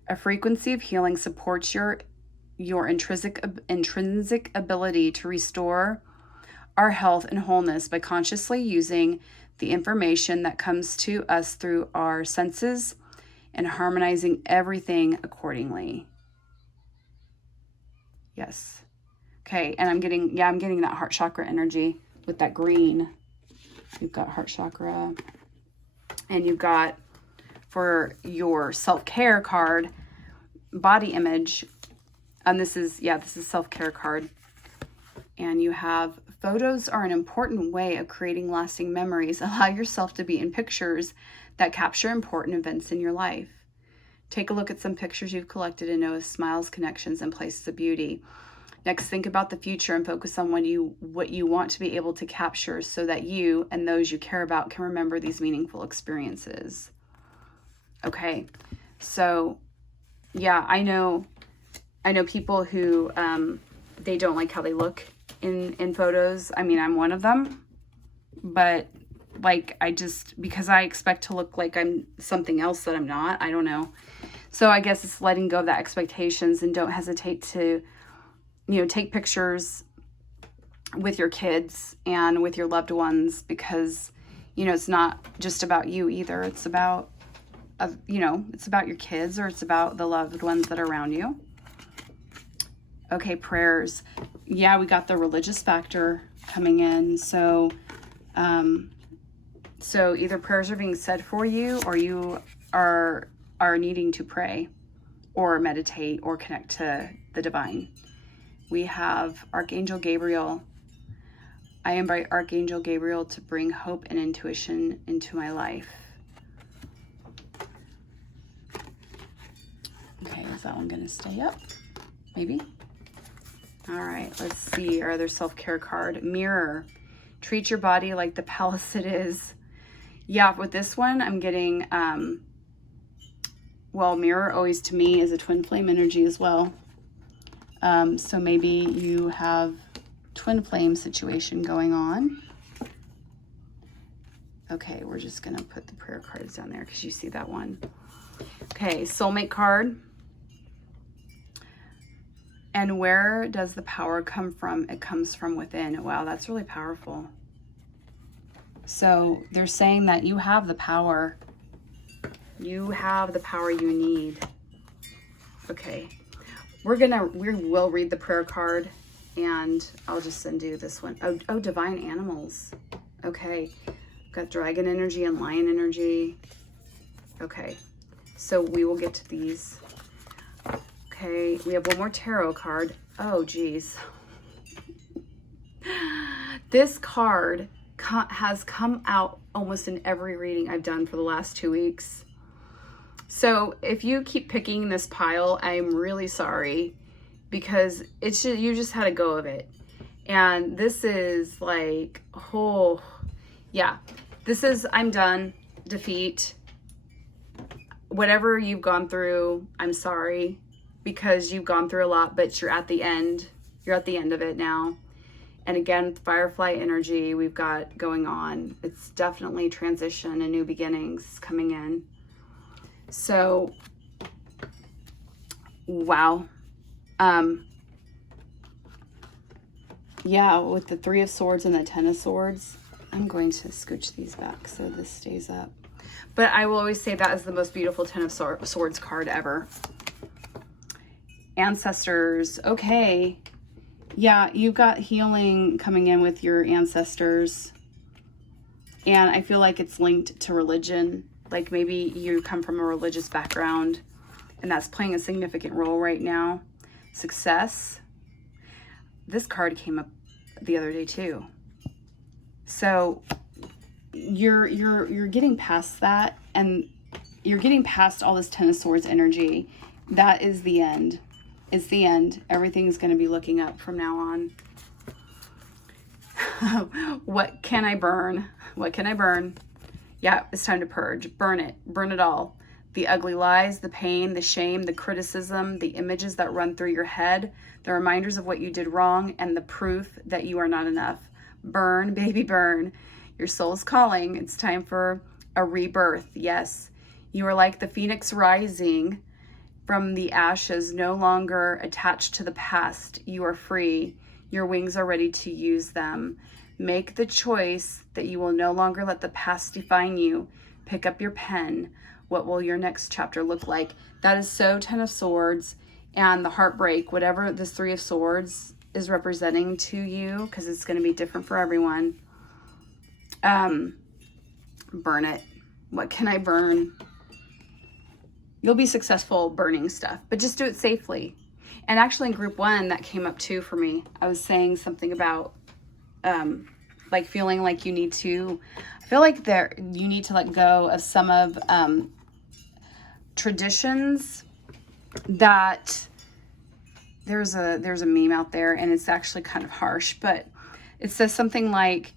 A frequency of healing supports your intrinsic ability to restore our health and wholeness by consciously using the information that comes to us through our senses and harmonizing everything accordingly. Yes. Okay, and I'm getting that heart chakra energy with that green. You've got heart chakra, and you've got, for your self-care card, body image. And this is self-care card. And you have, photos are an important way of creating lasting memories. Allow yourself to be in pictures that capture important events in your life. Take a look at some pictures you've collected and notice smiles, connections, and places of beauty. Next, think about the future and focus on what you want to be able to capture so that you and those you care about can remember these meaningful experiences. Okay, so yeah, I know people who they don't like how they look in photos. I mean, I'm one of them, but like, because I expect to look like I'm something else that I'm not. I don't know. So I guess it's letting go of that expectations, and don't hesitate to, take pictures with your kids and with your loved ones, because, it's not just about you either. It's about, it's about your kids, or it's about the loved ones that are around you. Okay, prayers. Yeah, we got the religious factor coming in. So, so either prayers are being said for you, or you are needing to pray or meditate or connect to the divine. We have Archangel Gabriel. I invite Archangel Gabriel to bring hope and intuition into my life. Okay, is that one going to stay up? Maybe. All right, let's see our other self-care card. Mirror. Treat your body like the palace it is. Yeah, with this one, I'm getting, mirror always to me is a twin flame energy as well. So maybe you have twin flame situation going on. Okay, we're just going to put the prayer cards down there because you see that one. Okay, soulmate card. And where does the power come from? It comes from within. Wow, that's really powerful. So they're saying that you have the power. You have the power you need. Okay. We will read the prayer card, and I'll just undo this one. Oh, divine animals. Okay. Got dragon energy and lion energy. Okay. So we will get to these. Okay, we have one more tarot card. Oh, geez. This card has come out almost in every reading I've done for the last 2 weeks. So if you keep picking this pile, I'm really sorry, because it's just, you just had a go of it. And this is like, oh, yeah. This is, I'm done, defeat. Whatever you've gone through, I'm sorry, because you've gone through a lot, but you're at the end. You're at the end of it now. And again, firefly energy we've got going on. It's definitely transition and new beginnings coming in. So, wow. Yeah, with the 3 of Swords and the 10 of Swords, I'm going to scooch these back so this stays up. But I will always say that is the most beautiful Ten of Swords card ever. Ancestors. Okay. Yeah, you've got healing coming in with your ancestors. And I feel like it's linked to religion. Like maybe you come from a religious background and that's playing a significant role right now. Success. This card came up the other day too. So you're getting past that, and you're getting past all this Ten of Swords energy. That is the end. It's the end. Everything's going to be looking up from now on. What can I burn? What can I burn? Yeah, it's time to purge. Burn it. Burn it all. The ugly lies, the pain, the shame, the criticism, the images that run through your head, the reminders of what you did wrong, and the proof that you are not enough. Burn, baby, burn. Your soul is calling. It's time for a rebirth. Yes, you are like the phoenix rising from the ashes, no longer attached to the past. You are free. Your wings are ready to use them. Make the choice that you will no longer let the past define you. Pick up your pen. What will your next chapter look like? That is so Ten of Swords, and the heartbreak, whatever this Three of Swords is representing to you, because it's going to be different for everyone. Burn it. What can I burn? You'll be successful burning stuff, but just do it safely. And actually in group 1, that came up too for me. I was saying something about like feeling like you need to, I feel like you need to let go of some of traditions that there's a meme out there, and it's actually kind of harsh, but it says something like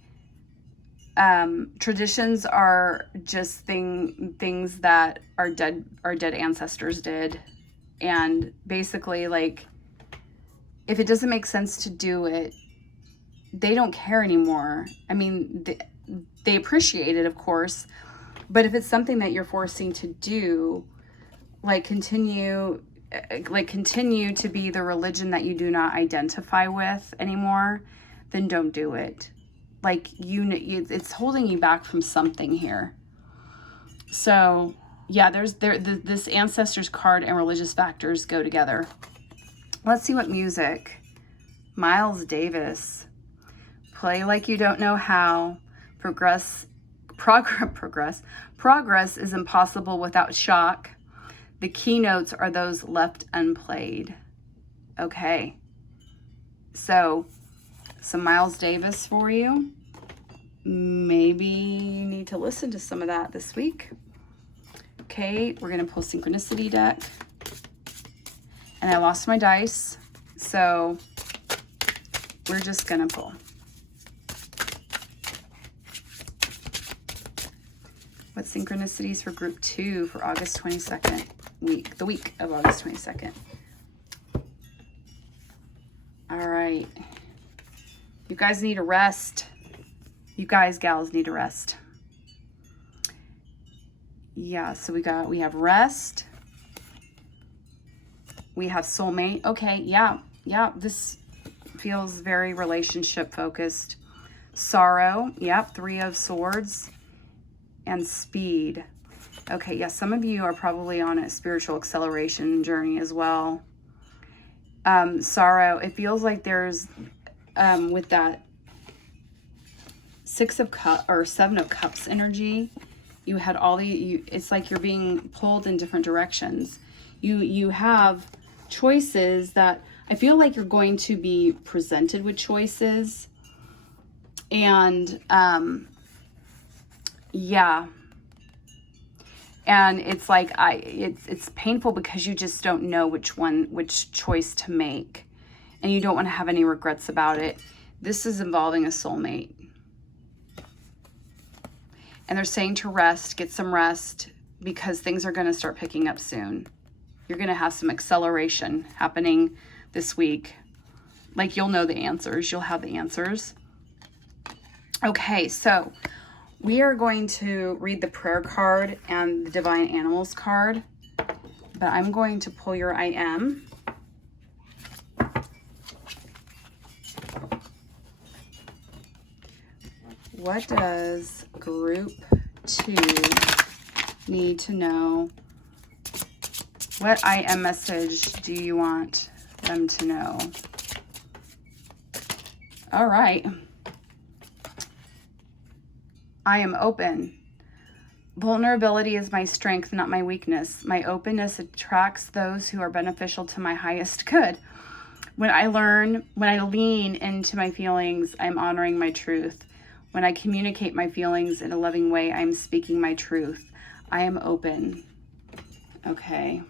traditions are just things that our dead ancestors did, and basically, like, if it doesn't make sense to do it, they don't care anymore. I mean, they appreciate it, of course, but if it's something that you're forcing to do, like continue to be the religion that you do not identify with anymore, then don't do it. Like, it's holding you back from something here. So yeah, this ancestors card and religious factors go together. Let's see what music. Miles Davis. Play like you don't know how. Progress is impossible without shock. The keynotes are those left unplayed. Okay. So, some Miles Davis for you. Maybe you need to listen to some of that this week. Okay, we're going to pull Synchronicity deck. And I lost my dice, so we're just going to pull. What synchronicities for group 2 for August 22nd week, the week of August 22nd. All right. You guys need a rest. You guys, gals need a rest. Yeah, so we have rest. We have soulmate. Okay, yeah, this feels very relationship focused. Sorrow, yep, 3 of Swords. And speed. Okay, yeah, some of you are probably on a spiritual acceleration journey as well. Sorrow, it feels like there's, with that 6 of Cups or 7 of Cups energy, you had it's like you're being pulled in different directions. You have choices that I feel like you're going to be presented with choices, and yeah, and it's like it's painful because you just don't know which choice to make, and you don't want to have any regrets about it. This is involving a soulmate, and they're saying to rest, get some rest, because things are going to start picking up soon. You're going to have some acceleration happening this week. Like, you'll know the answers. You'll have the answers. Okay, so we are going to read the prayer card and the divine animals card, but I'm going to pull your I am. What does group 2 need to know? What I am message do you want them to know? All right. I am open. Vulnerability is my strength, not my weakness. My openness attracts those who are beneficial to my highest good. When I lean into my feelings, I'm honoring my truth. When I communicate my feelings in a loving way, I'm speaking my truth. I am open. Okay.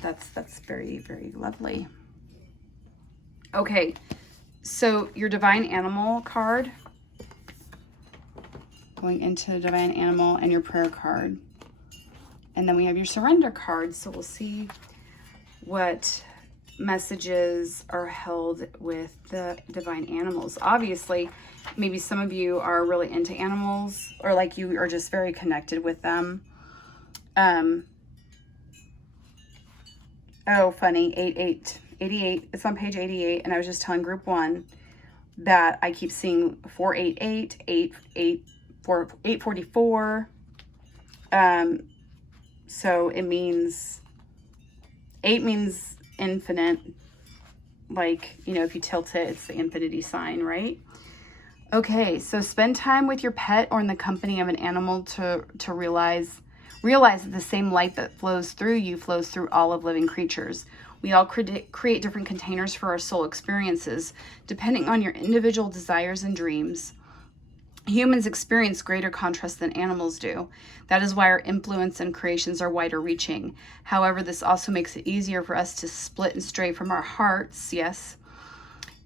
That's very, very lovely. Okay. So your divine animal card, going into the divine animal, and your prayer card. And then we have your surrender card. So we'll see what messages are held with the divine animals. Obviously, maybe some of you are really into animals, or like you are just very connected with them. Oh, funny, 88. It's on page 88, and I was just telling group 1 that I keep seeing 488, 844. So it means 8 means infinite. Like, you know, if you tilt it, it's the infinity sign, right? Okay, so spend time with your pet or in the company of an animal to realize that the same light that flows through you flows through all of living creatures. We all create different containers for our soul experiences, depending on your individual desires and dreams. Humans experience greater contrast than animals do. That is why our influence and creations are wider reaching. However, this also makes it easier for us to split and stray from our hearts. Yes.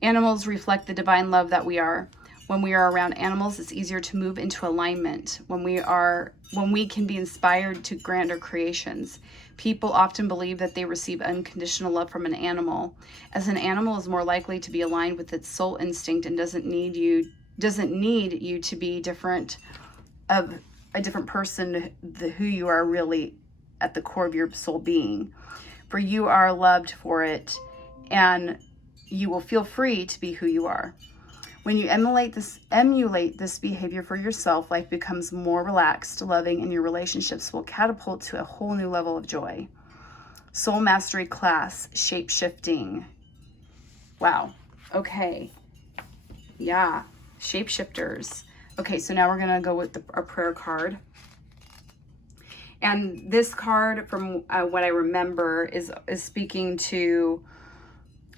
Animals reflect the divine love that we are. When we are around animals, it's easier to move into alignment. When we can be inspired to grander creations. People often believe that they receive unconditional love from an animal, as an animal is more likely to be aligned with its soul instinct and doesn't need you to be different of a different person, who you are really at the core of your soul being. For you are loved for it, and you will feel free to be who you are. When you emulate this behavior for yourself, life becomes more relaxed, loving, and your relationships will catapult to a whole new level of joy. Soul Mastery Class, Shape-Shifting. Wow. Okay. Yeah. Shapeshifters. Okay, so now we're going to go with our prayer card. And this card, from what I remember, is speaking to,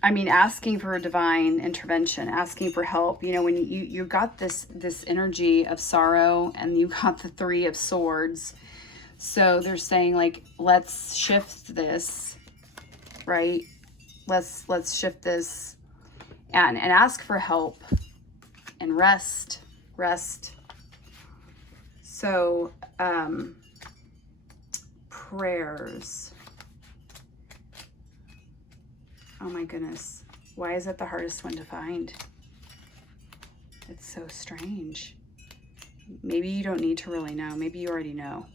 asking for a divine intervention, asking for help. You know, when you got this energy of sorrow, and you got the 3 of Swords. So they're saying, like, let's shift this, right? Let's shift this and ask for help and rest. So, prayers. Oh my goodness. Why is it the hardest one to find? It's so strange. Maybe you don't need to really know. Maybe you already know.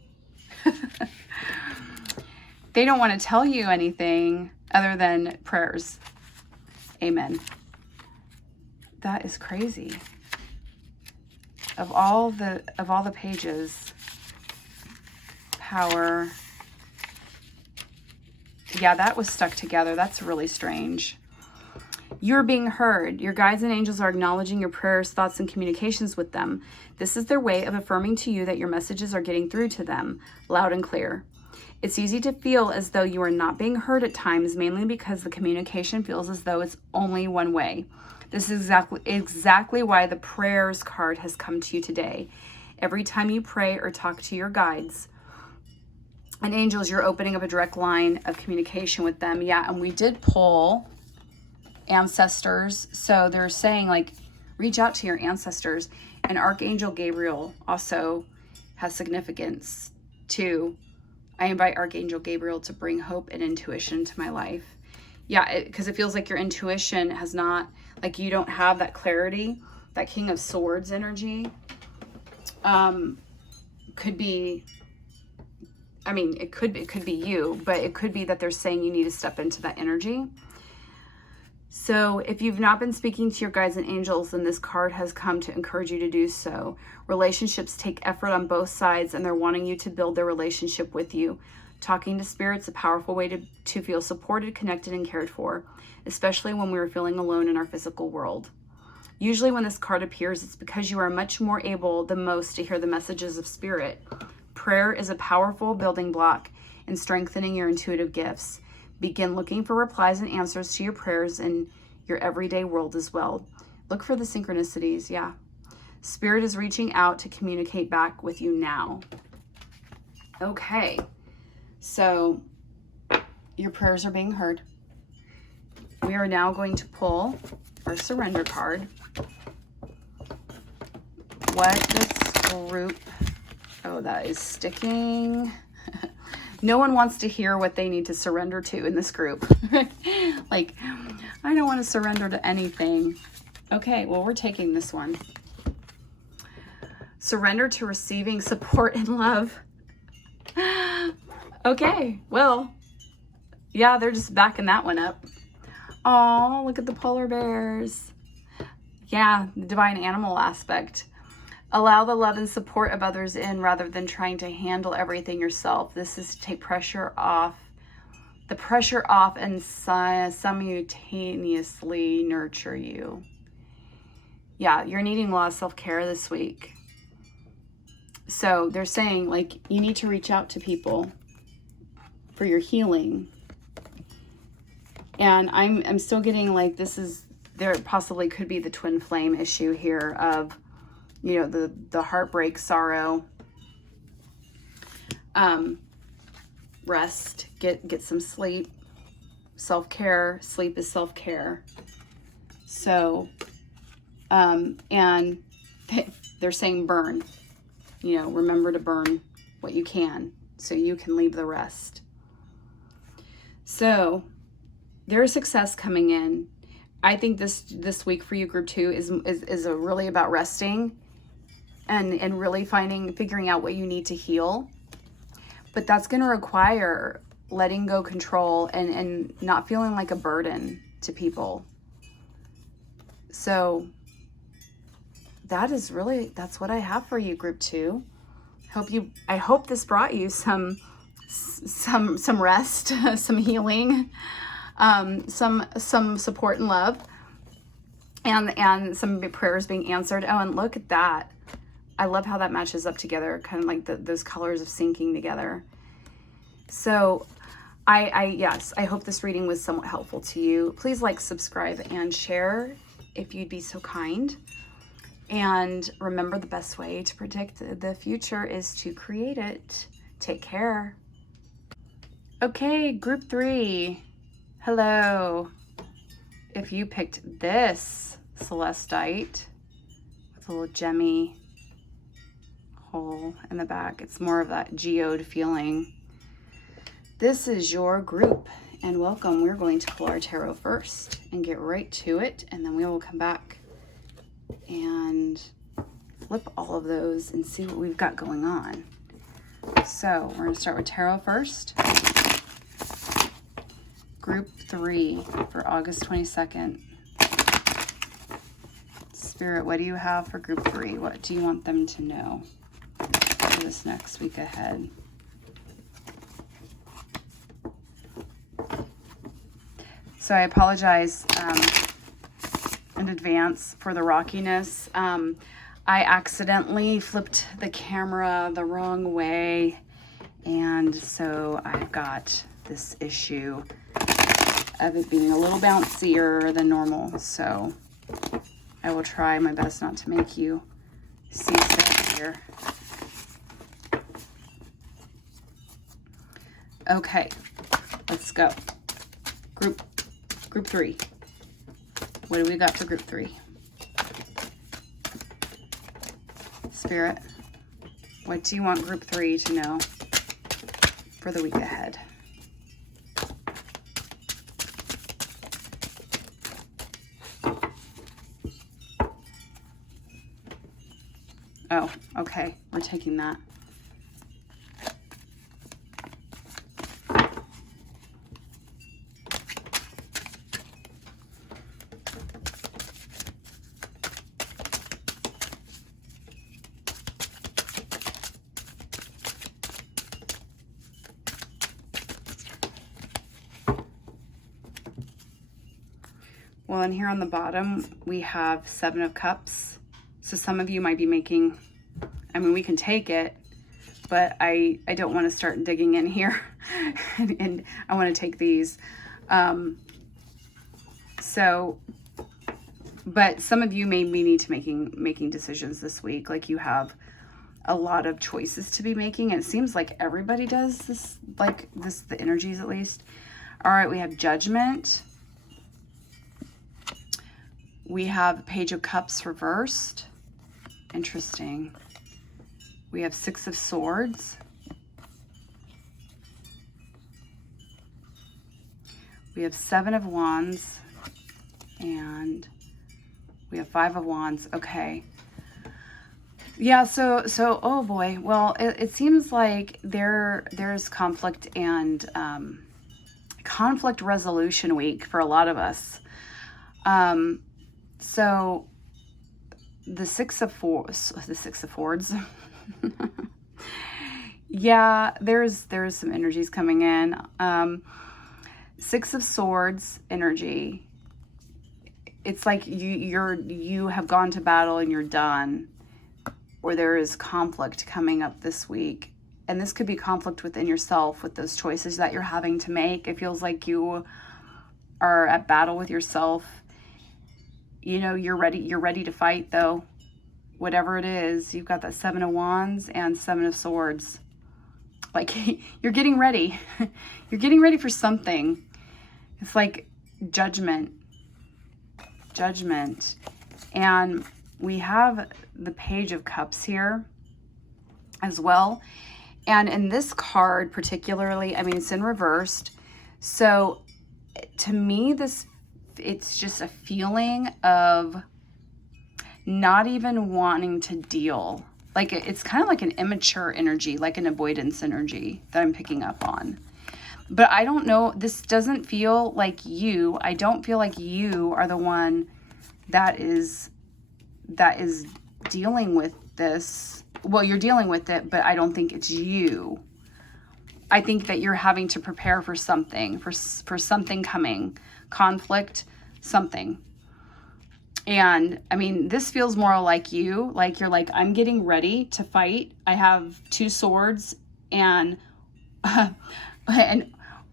They don't want to tell you anything other than prayers. Amen. That is crazy. Of all the pages, power. Yeah, that was stuck together. That's really strange. You're being heard. Your guides and angels are acknowledging your prayers, thoughts, and communications with them. This is their way of affirming to you that your messages are getting through to them, loud and clear. It's easy to feel as though you are not being heard at times, mainly because the communication feels as though it's only one way. This is exactly why the prayers card has come to you today. Every time you pray or talk to your guides and angels, you're opening up a direct line of communication with them. Yeah, and we did pull ancestors. So they're saying, like, reach out to your ancestors. And Archangel Gabriel also has significance too. I invite Archangel Gabriel to bring hope and intuition to my life. Yeah, because it feels like your intuition has not, like, you don't have that clarity. That King of Swords energy could be, it could be you, but it could be that they're saying you need to step into that energy. So if you've not been speaking to your guides and angels, then this card has come to encourage you to do so. Relationships take effort on both sides, and they're wanting you to build their relationship with you. Talking to spirit's a powerful way to feel supported, connected, and cared for, especially when we are feeling alone in our physical world. Usually when this card appears, it's because you are much more able than most to hear the messages of spirit. Prayer is a powerful building block in strengthening your intuitive gifts. Begin looking for replies and answers to your prayers in your everyday world as well. Look for the synchronicities, yeah. Spirit is reaching out to communicate back with you now. Okay, so your prayers are being heard. We are now going to pull our surrender card. What this group, oh, that is sticking. No one wants to hear what they need to surrender to in this group. Like, I don't want to surrender to anything. Okay, well, we're taking this one. Surrender to receiving support and love. Okay, well, yeah, they're just backing that one up. Oh, look at the polar bears. Yeah, the divine animal aspect. Allow the love and support of others in rather than trying to handle everything yourself. This is to take pressure off, the pressure off, and simultaneously nurture you. Yeah, you're needing a lot of self-care this week. So they're saying, like, you need to reach out to people for your healing. And I'm still getting like there possibly could be the twin flame issue here of, you know, the heartbreak, sorrow, rest, get some sleep, self-care. Sleep is self-care. So, and they're saying burn, you know, remember to burn what you can so you can leave the rest. So there's success coming in. I think this week for you, group 2, is a really about resting and really figuring out what you need to heal. But that's going to require letting go control and not feeling like a burden to people. So that's what I have for you, group 2. I hope this brought you some rest, some healing, some support and love, and some prayers being answered. Oh, and look at that. I love how that matches up together, kind of like those colors of syncing together. So yes, I hope this reading was somewhat helpful to you. Please like, subscribe, and share if you'd be so kind. And remember, the best way to predict the future is to create it. Take care. Okay, group 3. Hello. If you picked this celestite with a little gemmy hole in the back, it's more of that geode feeling. This is your group, and welcome. We're going to pull our tarot first and get right to it, and then we will come back and flip all of those and see what we've got going on. So we're going to start with tarot first. Group 3 for August 22nd. Spirit, what do you have for group 3? What do you want them to know for this next week ahead? So I apologize in advance for the rockiness. I accidentally flipped the camera the wrong way, and so I've got this issue of it being a little bouncier than normal. So I will try my best not to make you see stuff here. Okay, let's go. Group 3. What do we got for group 3? Spirit, what do you want group 3 to know for the week ahead? Oh, okay, we're taking that. Well, and here on the bottom, we have 7 of Cups. So some of you might be making, I mean, we can take it, but I don't want to start digging in here. and I want to take these. But some of you may need to making decisions this week. Like, you have a lot of choices to be making. And it seems like everybody does this, like this, the energies at least. All right, we have Judgment. We have Page of Cups reversed. Interesting. We have 6 of Swords. We have 7 of Wands. And we have 5 of Wands. Okay. Yeah, so oh boy. Well, it seems like there's conflict and conflict resolution week for a lot of us. So the 6 of Swords. Yeah, there's some energies coming in. 6 of Swords energy. It's like you have gone to battle and you're done, or there is conflict coming up this week. And this could be conflict within yourself with those choices that you're having to make. It feels like you are at battle with yourself. You know, you're ready to fight though. Whatever it is, you've got that 7 of Wands and 7 of Swords. Like, you're getting ready. You're getting ready for something. It's like judgment. And we have the Page of Cups here as well. And in this card particularly, I mean, it's in reversed. So to me, it's just a feeling of not even wanting to deal. Like, it's kind of like an immature energy, like an avoidance energy that I'm picking up on. But I don't know, this doesn't feel like you. I don't feel like you are the one that is dealing with this. Well, you're dealing with it, but I don't think it's you. I think that you're having to prepare for something, for something coming, conflict, something. And I mean, this feels more like you, like you're like, I'm getting ready to fight. I have 2 swords and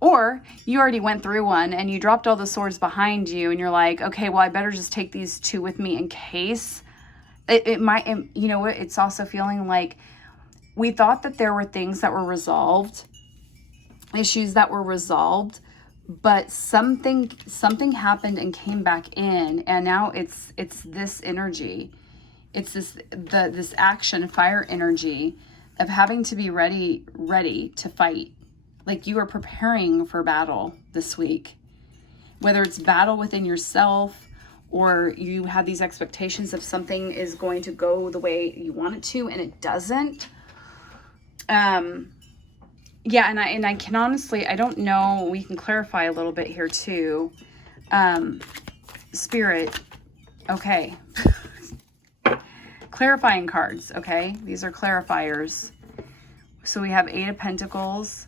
or you already went through one and you dropped all the swords behind you and you're like, okay, well, I better just take these 2 with me in case. It might, you know what, it's also feeling like we thought that there were things that were resolved, issues that were resolved, but something happened and came back in, and now it's this energy. It's this action, fire energy of having to be ready to fight. Like, you are preparing for battle this week, whether it's battle within yourself or you have these expectations of something is going to go the way you want it to and it doesn't. Yeah, and I can honestly, I don't know, we can clarify a little bit here too. Spirit, okay. Clarifying cards, okay? These are clarifiers. So we have 8 of Pentacles,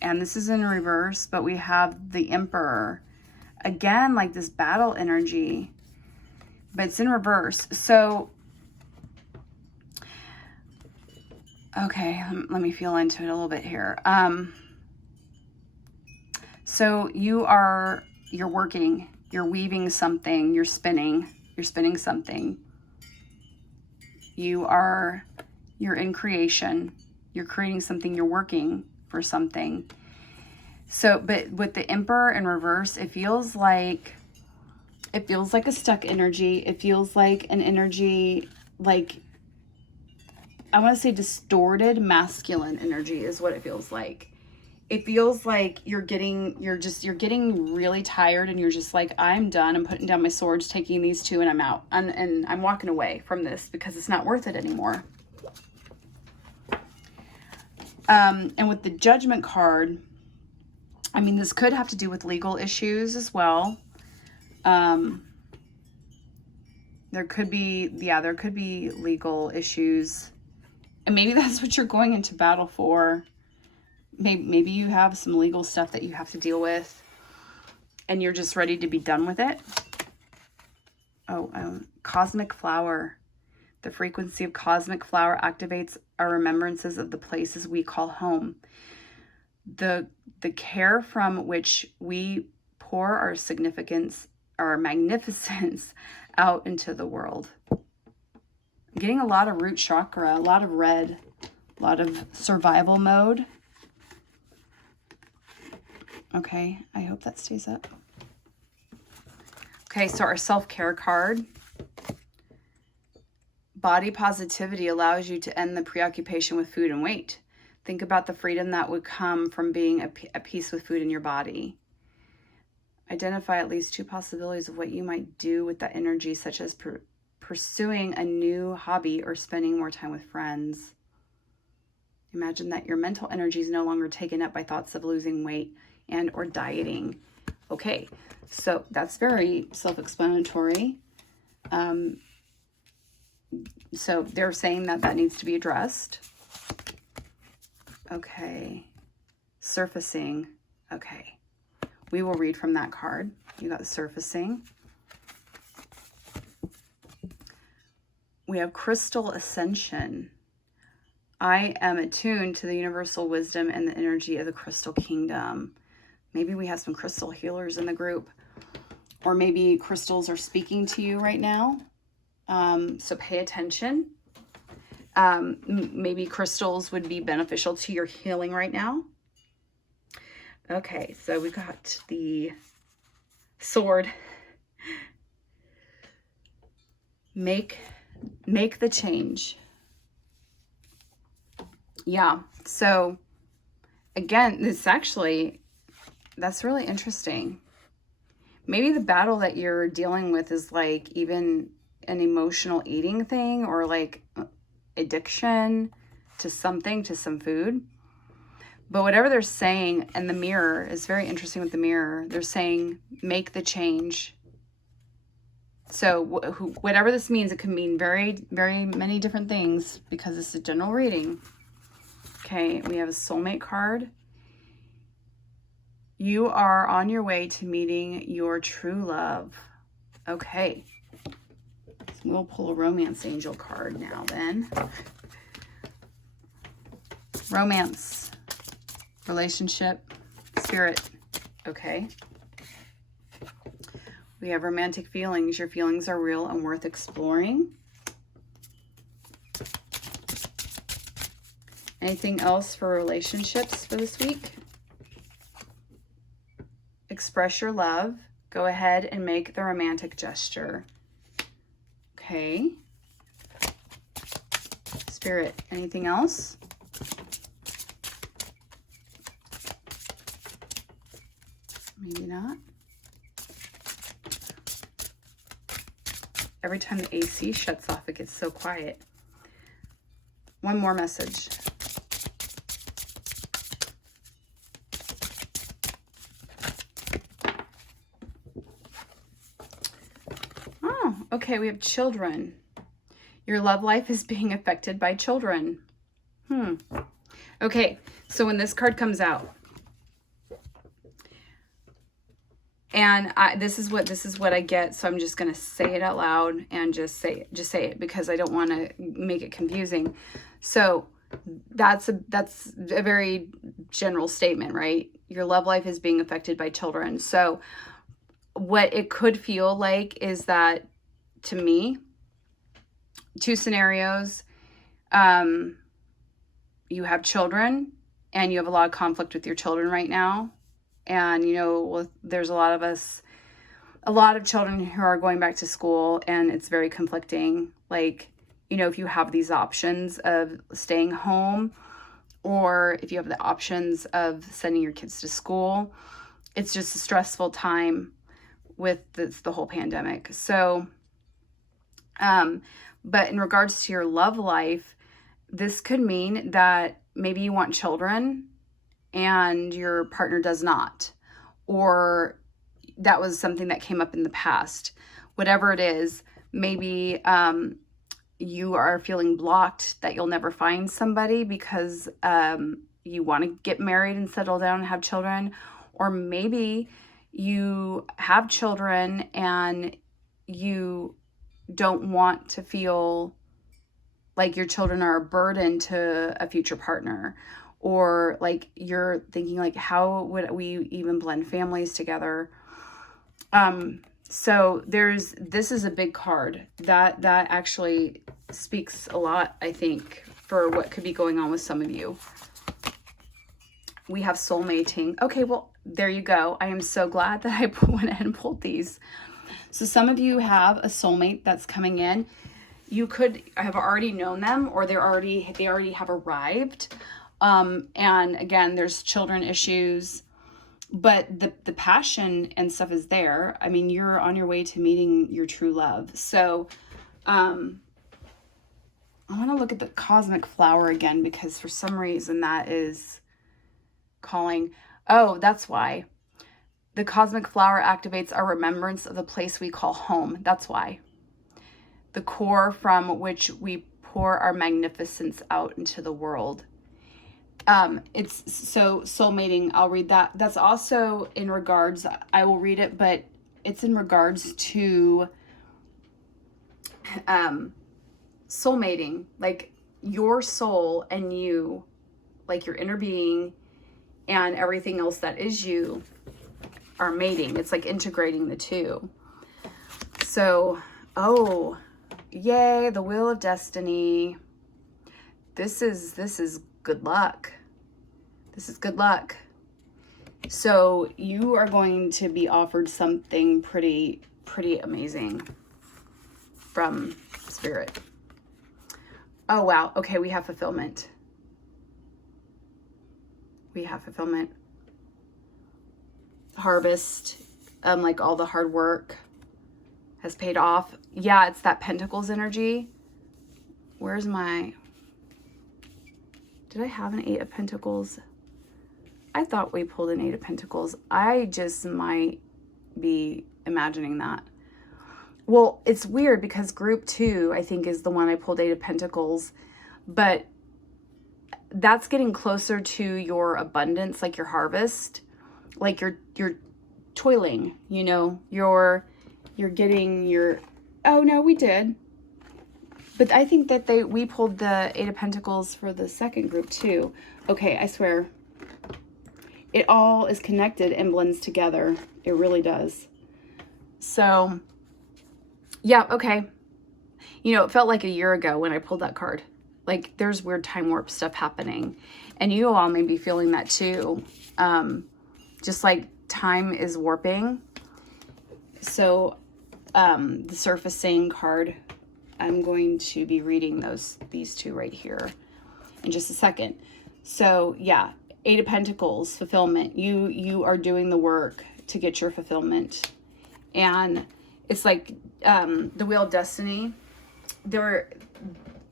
and this is in reverse, but we have the Emperor. Again, like this battle energy, but it's in reverse. So, okay, let me feel into it a little bit here. So you're working, you're weaving something, you're spinning something. You're in creation, you're creating something, you're working for something. So, but with the Emperor in reverse, it feels like a stuck energy. It feels like an energy, like, I want to say distorted masculine energy is what it feels like. It feels like you're getting really tired and you're just like, I'm done. I'm putting down my swords, taking these 2 and I'm out. And I'm walking away from this because it's not worth it anymore. And with the Judgment card, I mean, this could have to do with legal issues as well. There could be legal issues. And maybe that's what you're going into battle for. Maybe you have some legal stuff that you have to deal with and you're just ready to be done with it. Cosmic flower. The frequency of cosmic flower activates our remembrances of the places we call home. The care from which we pour our significance, our magnificence out into the world. I'm getting a lot of root chakra, a lot of red, a lot of survival mode. Okay, I hope that stays up. Okay, so our self-care card. Body positivity allows you to end the preoccupation with food and weight. Think about the freedom that would come from being at peace with food in your body. Identify at least 2 possibilities of what you might do with that energy, such as pursuing a new hobby or spending more time with friends. Imagine that your mental energy is no longer taken up by thoughts of losing weight and or dieting. Okay, so that's very self-explanatory. So they're saying that that needs to be addressed. Okay, surfacing. Okay, we will read from that card. You got surfacing. We have crystal ascension. I am attuned to the universal wisdom and the energy of the crystal kingdom. Maybe we have some crystal healers in the group, or maybe crystals are speaking to you right now. So pay attention. Maybe crystals would be beneficial to your healing right now. Okay, so we got the sword. Make the change. Yeah, so again, that's really interesting. Maybe the battle that you're dealing with is like even an emotional eating thing, or like addiction to something, to some food. But whatever they're saying, and the mirror is very interesting with the mirror. They're saying, make the change. So whatever this means, it can mean very, very many different things because it's a general reading. Okay, we have a soulmate card. You are on your way to meeting your true love. Okay. So we'll pull a romance angel card now then. Romance, relationship, spirit. Okay. We have romantic feelings. Your feelings are real and worth exploring. Anything else for relationships for this week? Express your love. Go ahead and make the romantic gesture. Okay. Spirit, anything else? Maybe not. Every time the AC shuts off, it gets so quiet. One more message. Oh, okay, we have children. Your love life is being affected by children. Okay, so when this card comes out, and this is what I get, so I'm just gonna say it out loud and just say it because I don't want to make it confusing. So that's a very general statement, right? Your love life is being affected by children. So what it could feel like is that, to me, 2 scenarios. You have children and you have a lot of conflict with your children right now. And, you know, there's a lot of children who are going back to school, and it's very conflicting. Like, you know, if you have these options of staying home, or if you have the options of sending your kids to school, it's just a stressful time with the whole pandemic. So, but in regards to your love life, this could mean that maybe you want children and your partner does not, or that was something that came up in the past. Whatever it is, maybe you are feeling blocked that you'll never find somebody because you want to get married and settle down and have children, or maybe you have children and you don't want to feel like your children are a burden to a future partner, or like you're thinking like, how would we even blend families together? So this is a big card that actually speaks a lot, I think, for what could be going on with some of you. We have soulmating. Okay, well, there you go. I am so glad that I went ahead and pulled these. So some of you have a soulmate that's coming in. You could have already known them, or they already have arrived. And again, there's children issues, but the passion and stuff is there. I mean, you're on your way to meeting your true love. So I want to look at the cosmic flower again, because for some reason that is calling. Oh, that's why. The cosmic flower activates our remembrance of the place we call home. That's why. The core from which we pour our magnificence out into the world. It's so soulmating. I'll read that. That's also in regards, I will read it, but it's in regards to soulmating, like your soul and you, like your inner being and everything else that is you are mating. It's like integrating the two. So, oh, yay, the Wheel of Destiny. This is good luck. This is good luck. So you are going to be offered something pretty amazing from Spirit. Oh, wow. Okay, we have fulfillment. We have fulfillment. Harvest, like all the hard work has paid off. Yeah, it's that Pentacles energy. Where's my... Did I have an 8 of Pentacles? I thought we pulled an 8 of Pentacles. I just might be imagining that. Well, it's weird because group 2, I think, is the one I pulled 8 of Pentacles. But that's getting closer to your abundance, like your harvest. Like you're toiling, you know, you're getting your... Oh, no, we did. But I think that we pulled the 8 of Pentacles for the second group too. Okay, I swear. It all is connected and blends together. It really does. So, yeah, okay. You know, it felt like a year ago when I pulled that card. Like, there's weird time warp stuff happening. And you all may be feeling that too. Just like time is warping. So, the surfacing card, I'm going to be reading these two right here in just a second. So yeah, 8 of Pentacles, fulfillment. You are doing the work to get your fulfillment. And it's like the Wheel of Destiny,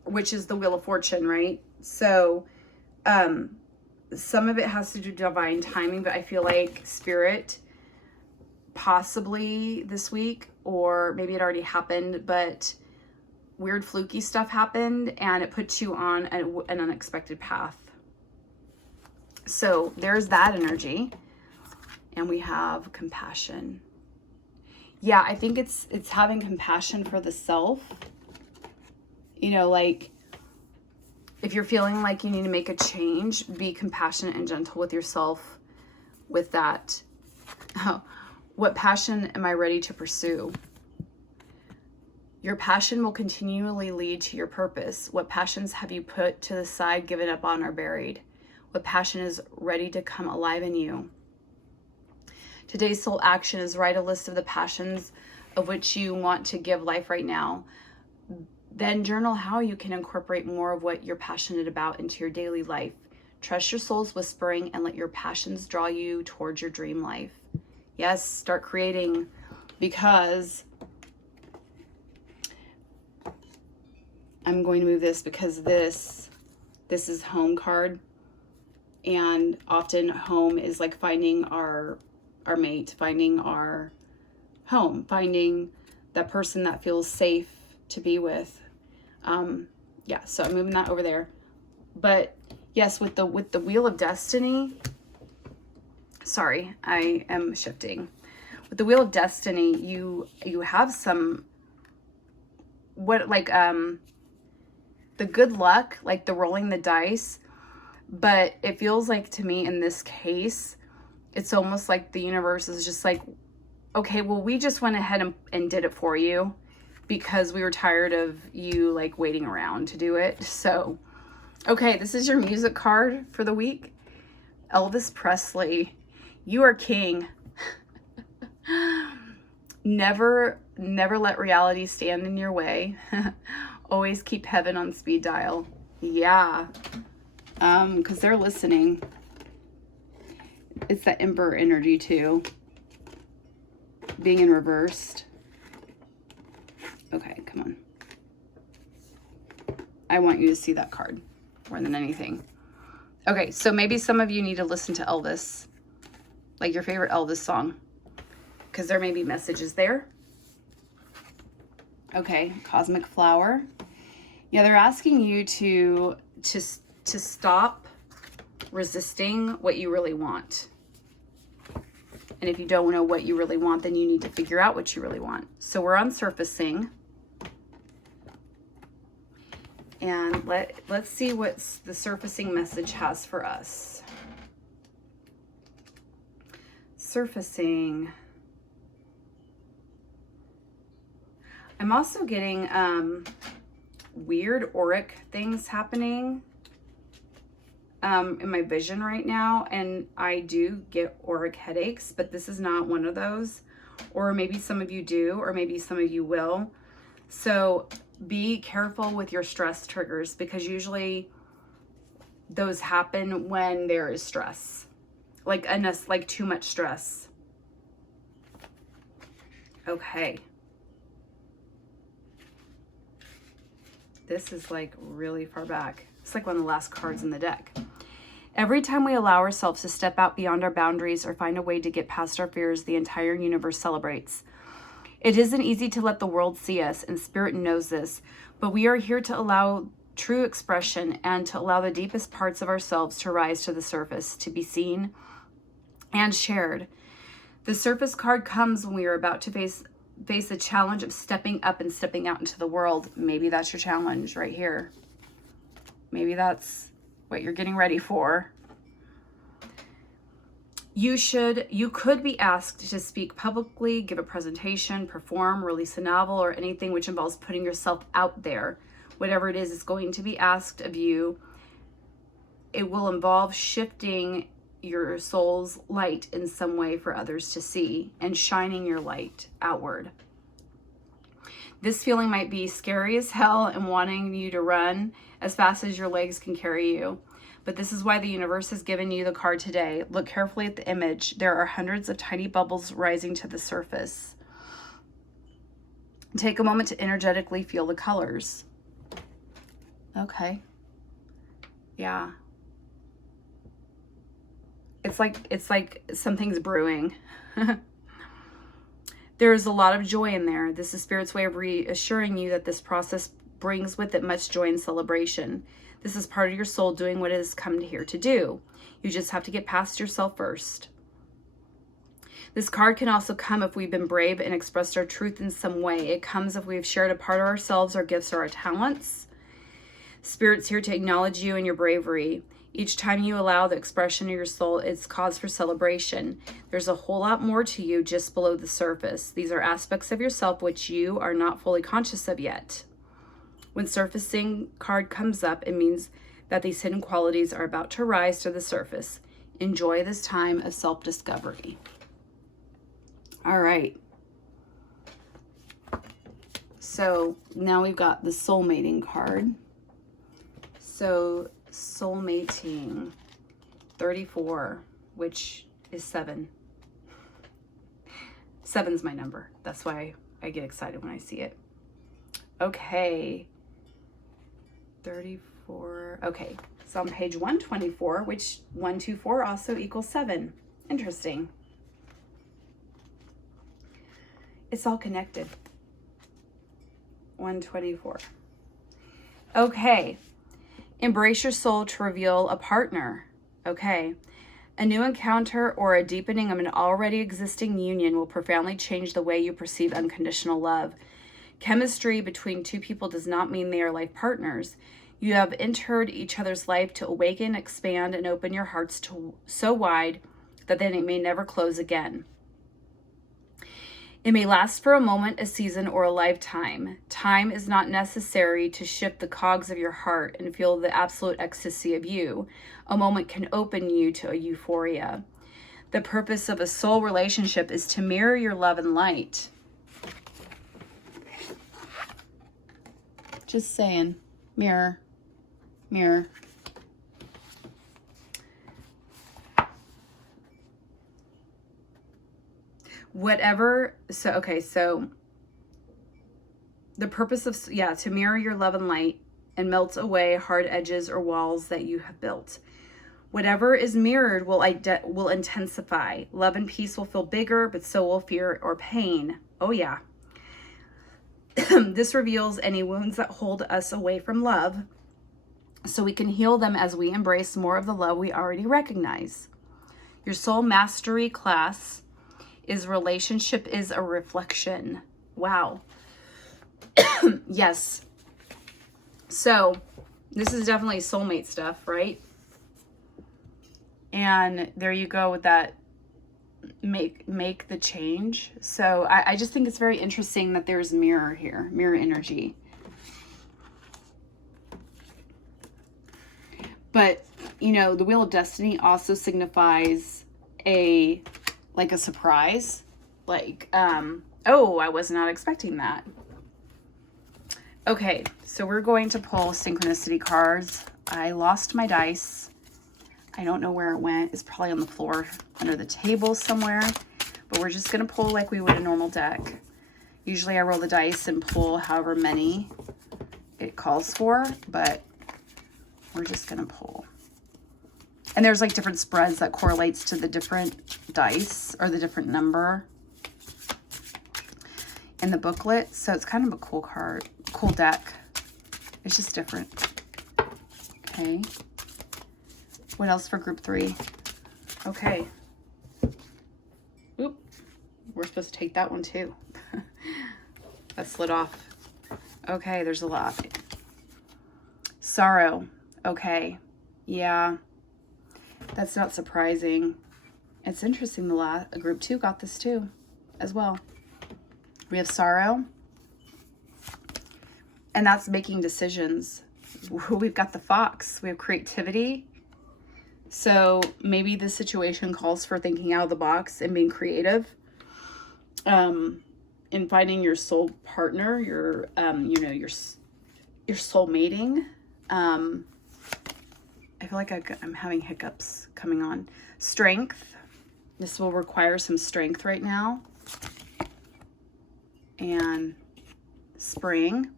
which is the Wheel of Fortune, right? So some of it has to do with divine timing, but I feel like Spirit, possibly this week, or maybe it already happened, but weird fluky stuff happened and it puts you on an unexpected path. So there's that energy. And we have compassion. Yeah, I think it's having compassion for the self. You know, like if you're feeling like you need to make a change, be compassionate and gentle with yourself with that. What passion am I ready to pursue? Your passion will continually lead to your purpose. What passions have you put to the side, given up on, or buried? What passion is ready to come alive in you? Today's soul action is write a list of the passions of which you want to give life right now. Then journal how you can incorporate more of what you're passionate about into your daily life. Trust your soul's whispering and let your passions draw you towards your dream life. Yes, start creating, because I'm going to move this because this is home card, and often home is like finding our mate, finding our home, finding that person that feels safe to be with. Yeah, so I'm moving that over there. But yes, with the Wheel of Destiny, sorry, I am shifting. With the Wheel of Destiny, you have some, the good luck, like the rolling the dice, but it feels like to me in this case, it's almost like the universe is just like, okay, well, we just went ahead and did it for you because we were tired of you like waiting around to do it. So, okay, this is your music card for the week. Elvis Presley, you are king. Never let reality stand in your way. Always keep heaven on speed dial. Yeah. Because they're listening. It's that Emperor energy too. Being in reversed. Okay, come on. I want you to see that card more than anything. Okay, so maybe some of you need to listen to Elvis. Like your favorite Elvis song. Because there may be messages there. Okay, Cosmic Flower. Yeah, they're asking you to stop resisting what you really want. And if you don't know what you really want, then you need to figure out what you really want. So we're on surfacing. And let's see what the surfacing message has for us. Surfacing. I'm also getting weird auric things happening in my vision right now. And I do get auric headaches, but this is not one of those. Or maybe some of you do, or maybe some of you will. So be careful with your stress triggers, because usually those happen when there is stress, like too much stress. Okay. This is like really far back. It's like one of the last cards in the deck. Every time we allow ourselves to step out beyond our boundaries or find a way to get past our fears, the entire universe celebrates. It isn't easy to let the world see us, and Spirit knows this, but we are here to allow true expression and to allow the deepest parts of ourselves to rise to the surface, to be seen and shared. The surface card comes when we are about to face the challenge of stepping up and stepping out into the world. Maybe that's your challenge right here. Maybe that's what you're getting ready for. You could be asked to speak publicly, give a presentation, perform, release a novel, or anything which involves putting yourself out there. Whatever it is going to be asked of you, it will involve shifting your soul's light in some way for others to see and shining your light outward. This feeling might be scary as hell and wanting you to run as fast as your legs can carry you. But this is why the universe has given you the card today. Look carefully at the image. There are hundreds of tiny bubbles rising to the surface. Take a moment to energetically feel the colors. Okay. Yeah. It's like something's brewing. There is a lot of joy in there. This is Spirit's way of reassuring you that this process brings with it much joy and celebration. This is part of your soul doing what it has come here to do. You just have to get past yourself first. This card can also come if we've been brave and expressed our truth in some way. It comes if we've shared a part of ourselves, our gifts, or our talents. Spirit's here to acknowledge you and your bravery. Each time you allow the expression of your soul, it's cause for celebration. There's a whole lot more to you just below the surface. These are aspects of yourself which you are not fully conscious of yet. When surfacing card comes up, it means that these hidden qualities are about to rise to the surface. Enjoy this time of self-discovery. All right. So now we've got the soulmating card. So soulmating 34, which is 7. 7's my number. That's why I get excited when I see it. Okay. 34. Okay. So on page 124, which 124 also equals 7. Interesting. It's all connected. 124. Okay. Embrace your soul to reveal a partner. Okay. A new encounter or a deepening of an already existing union will profoundly change the way you perceive unconditional love. Chemistry between two people does not mean they are life partners. You have entered each other's life to awaken, expand, and open your hearts so wide that they may never close again. It may last for a moment, a season, or a lifetime. Time is not necessary to shift the cogs of your heart and feel the absolute ecstasy of you. A moment can open you to a euphoria. The purpose of a soul relationship is to mirror your love and light. Just saying. Mirror. Mirror. Whatever, so the purpose of, to mirror your love and light and melt away hard edges or walls that you have built. Whatever is mirrored will intensify. Love and peace will feel bigger, but so will fear or pain. Oh yeah. This reveals any wounds that hold us away from love, so we can heal them as we embrace more of the love we already recognize. Your soul mastery class is relationship is a reflection. Wow. Yes. So this is definitely soulmate stuff, right? And there you go with that. Make the change. So I just think it's very interesting that there's mirror here, mirror energy. But, you know, the Wheel of Destiny also signifies a surprise. Oh, I was not expecting that. Okay, so we're going to pull synchronicity cards. I lost my dice. I don't know where it went. It's probably on the floor under the table somewhere. But we're just going to pull like we would a normal deck. Usually I roll the dice and pull however many it calls for, but we're just going to pull. And there's like different spreads that correlates to the different dice or the different number in the booklet. So it's kind of a cool card, cool deck. It's just different. Okay. What else for group 3? Okay. Oop. We're supposed to take that one too. That slid off. Okay, there's a lot. Sorrow. Okay. Yeah. That's not surprising. It's interesting group 2 got this too as well. We have sorrow. And that's making decisions. We've got the fox. We have creativity. So maybe this situation calls for thinking out of the box and being creative. In finding your soul partner, your soul mating. I feel like I'm having hiccups coming on. Strength. This will require some strength right now. And spring.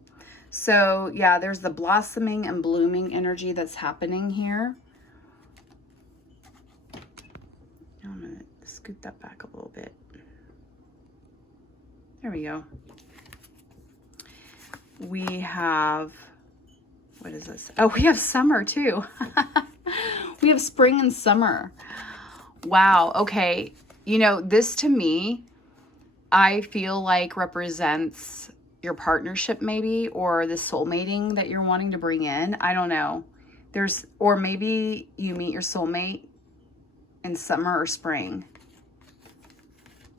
So yeah, there's the blossoming and blooming energy that's happening here. I'm going to scoot that back a little bit. There we go. We have, what is this? Oh, we have summer too. We have spring and summer. Wow. Okay. You know, this to me, I feel like represents your partnership maybe, or the soulmating that you're wanting to bring in. I don't know. Or maybe you meet your soulmate in summer or spring.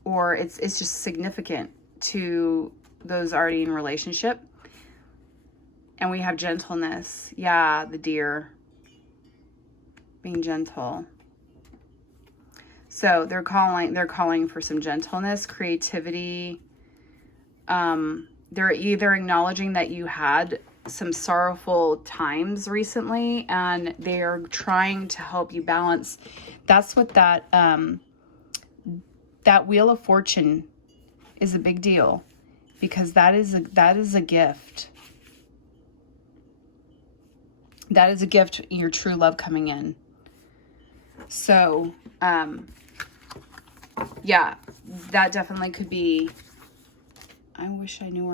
Or it's just significant to those already in relationship. And we have gentleness. Yeah, the deer. Being gentle. So they're calling for some gentleness, creativity. They're either acknowledging that you had some sorrowful times recently, and they're trying to help you balance. That's what that Wheel of Fortune is a big deal, because that is a gift. That is a gift, your true love coming in. So, yeah, that definitely could be. I wish I knew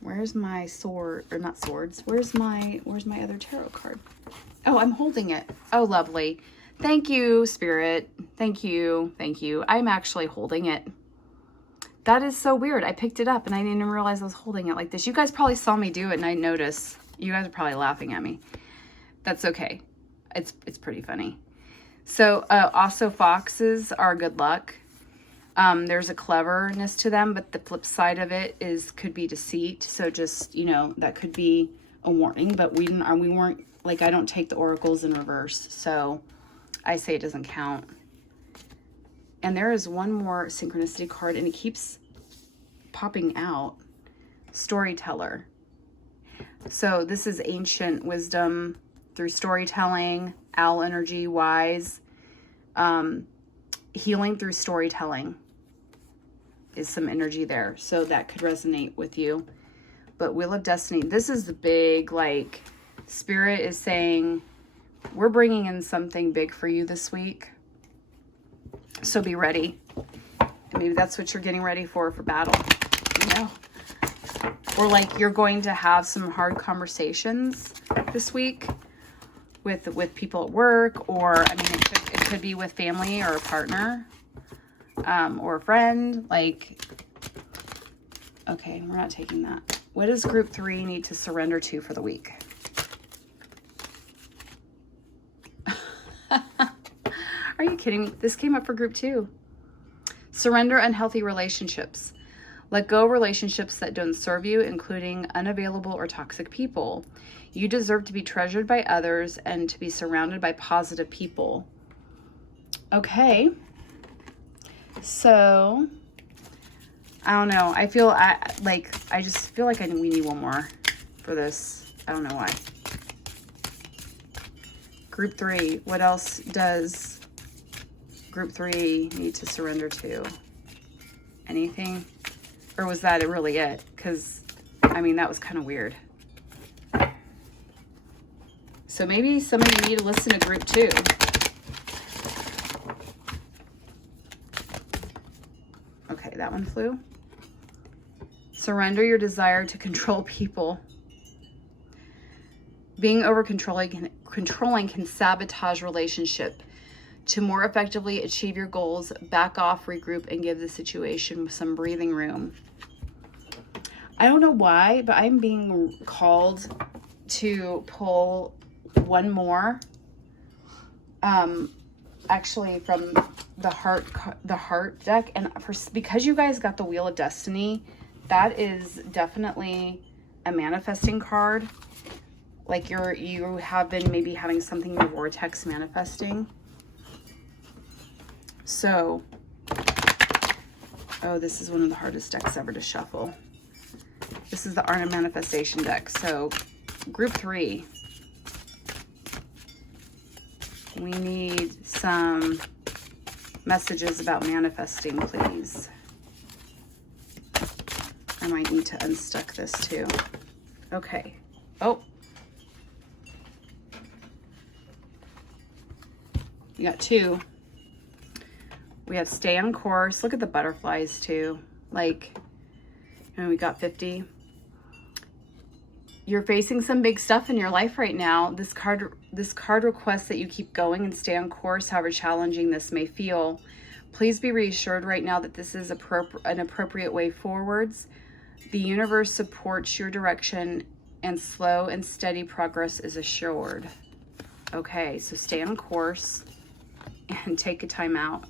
where's my sword, or not swords, where's my other tarot card? Oh, I'm holding it. Oh, lovely. Thank you, Spirit. Thank you. Thank you. I'm actually holding it. That is so weird. I picked it up and I didn't even realize I was holding it like this. You guys probably saw me do it and I noticed. You guys are probably laughing at me. That's okay. It's pretty funny. So also foxes are good luck. There's a cleverness to them, but the flip side of it could be deceit. So just, you know, that could be a warning, but we weren't, like, I don't take the oracles in reverse. So I say it doesn't count. And there is one more synchronicity card and it keeps popping out. Storyteller. So this is ancient wisdom through storytelling, owl energy, wise, healing through storytelling is some energy there. So that could resonate with you. But Wheel of Destiny, this is the big, like, Spirit is saying, we're bringing in something big for you this week. So be ready. And maybe that's what you're getting ready for battle, you know? Or like you're going to have some hard conversations this week with people at work, or I mean, it could be with family or a partner, or a friend. Like, okay, we're not taking that. What does group 3 need to surrender to for the week? Are you kidding me? This came up for group 2. Surrender unhealthy relationships. Let go of relationships that don't serve you, including unavailable or toxic people. You deserve to be treasured by others and to be surrounded by positive people. Okay. So, I don't know. I just feel like we need one more for this. I don't know why. Group 3. What else does group 3 need to surrender to? Anything? Or was that really it? Because, I mean, that was kind of weird. So maybe some of you need to listen to group 2. Okay, that one flew. Surrender your desire to control people. Being over controlling can sabotage relationship. To more effectively achieve your goals, back off, regroup, and give the situation some breathing room. I don't know why, but I'm being called to pull one more. Actually from the heart deck, and because you guys got the Wheel of Destiny, that is definitely a manifesting card. Like you have been maybe having something in your vortex manifesting. So, oh, this is one of the hardest decks ever to shuffle. This is the Art of Manifestation deck. So, group 3. We need some messages about manifesting, please. I might need to unstuck this too. Okay. Oh. We got 2. We have stay on course. Look at the butterflies too. Like, and we got 50. You're facing some big stuff in your life right now. This card requests that you keep going and stay on course, however challenging this may feel. Please be reassured right now that this is an appropriate way forwards. The universe supports your direction and slow and steady progress is assured. Okay, so stay on course and take a time out.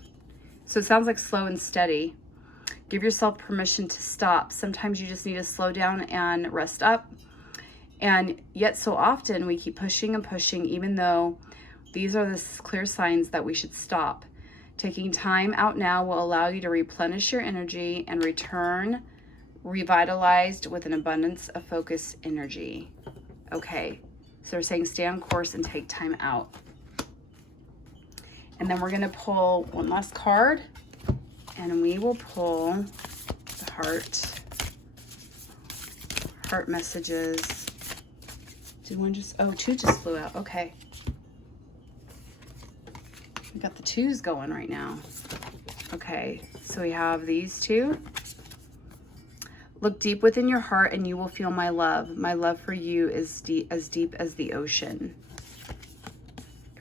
So it sounds like slow and steady. Give yourself permission to stop. Sometimes you just need to slow down and rest up. And yet so often we keep pushing and pushing, even though these are the clear signs that we should stop. Taking time out now will allow you to replenish your energy and return revitalized with an abundance of focused energy. Okay, so they're saying stay on course and take time out. And then we're going to pull one last card, and we will pull the heart messages. Did one just, oh, 2 just flew out. Okay. We got the 2s going right now. Okay, so we have these 2. Look deep within your heart and you will feel my love. My love for you is as deep as the ocean.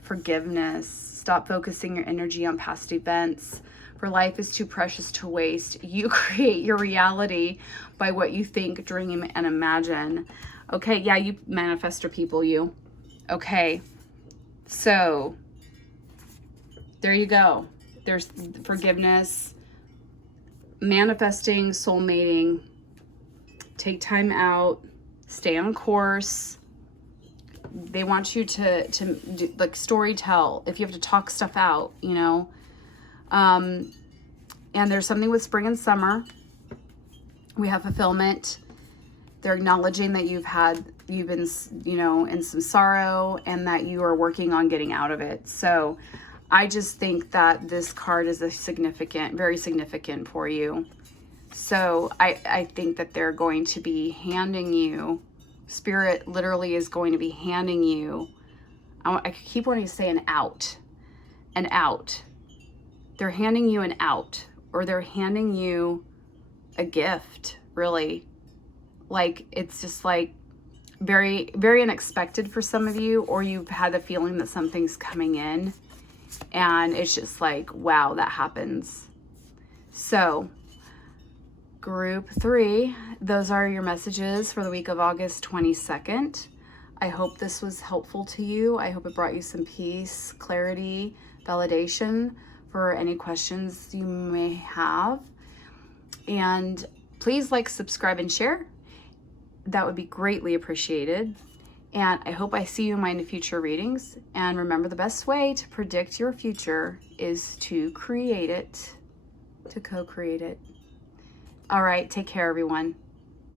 forgiveness. Stop focusing your energy on past events, for life is too precious to waste. You create your reality by what you think, dream, and imagine. Okay, yeah, you manifestor people, you. Okay, so there you go. There's forgiveness, manifesting, soulmating. Take time out, stay on course. They want you to do, like, story tell. If you have to talk stuff out, you know. And there's something with spring and summer. We have fulfillment. They're acknowledging that you've been, you know, in some sorrow, and that you are working on getting out of it. So I just think that this card is very significant for you. So I think that they're going to be handing you, Spirit literally is going to be handing you, I keep wanting to say an out. They're handing you an out, or they're handing you a gift, really. Like, it's just like very, very unexpected for some of you, or you've had the feeling that something's coming in and it's just like, wow, that happens. So group 3, those are your messages for the week of August 22nd. I hope this was helpful to you. I hope it brought you some peace, clarity, validation for any questions you may have. And please like, subscribe, and share. That would be greatly appreciated. And I hope I see you in my future readings. And remember, the best way to predict your future is to create it, to co-create it. All right, take care, everyone.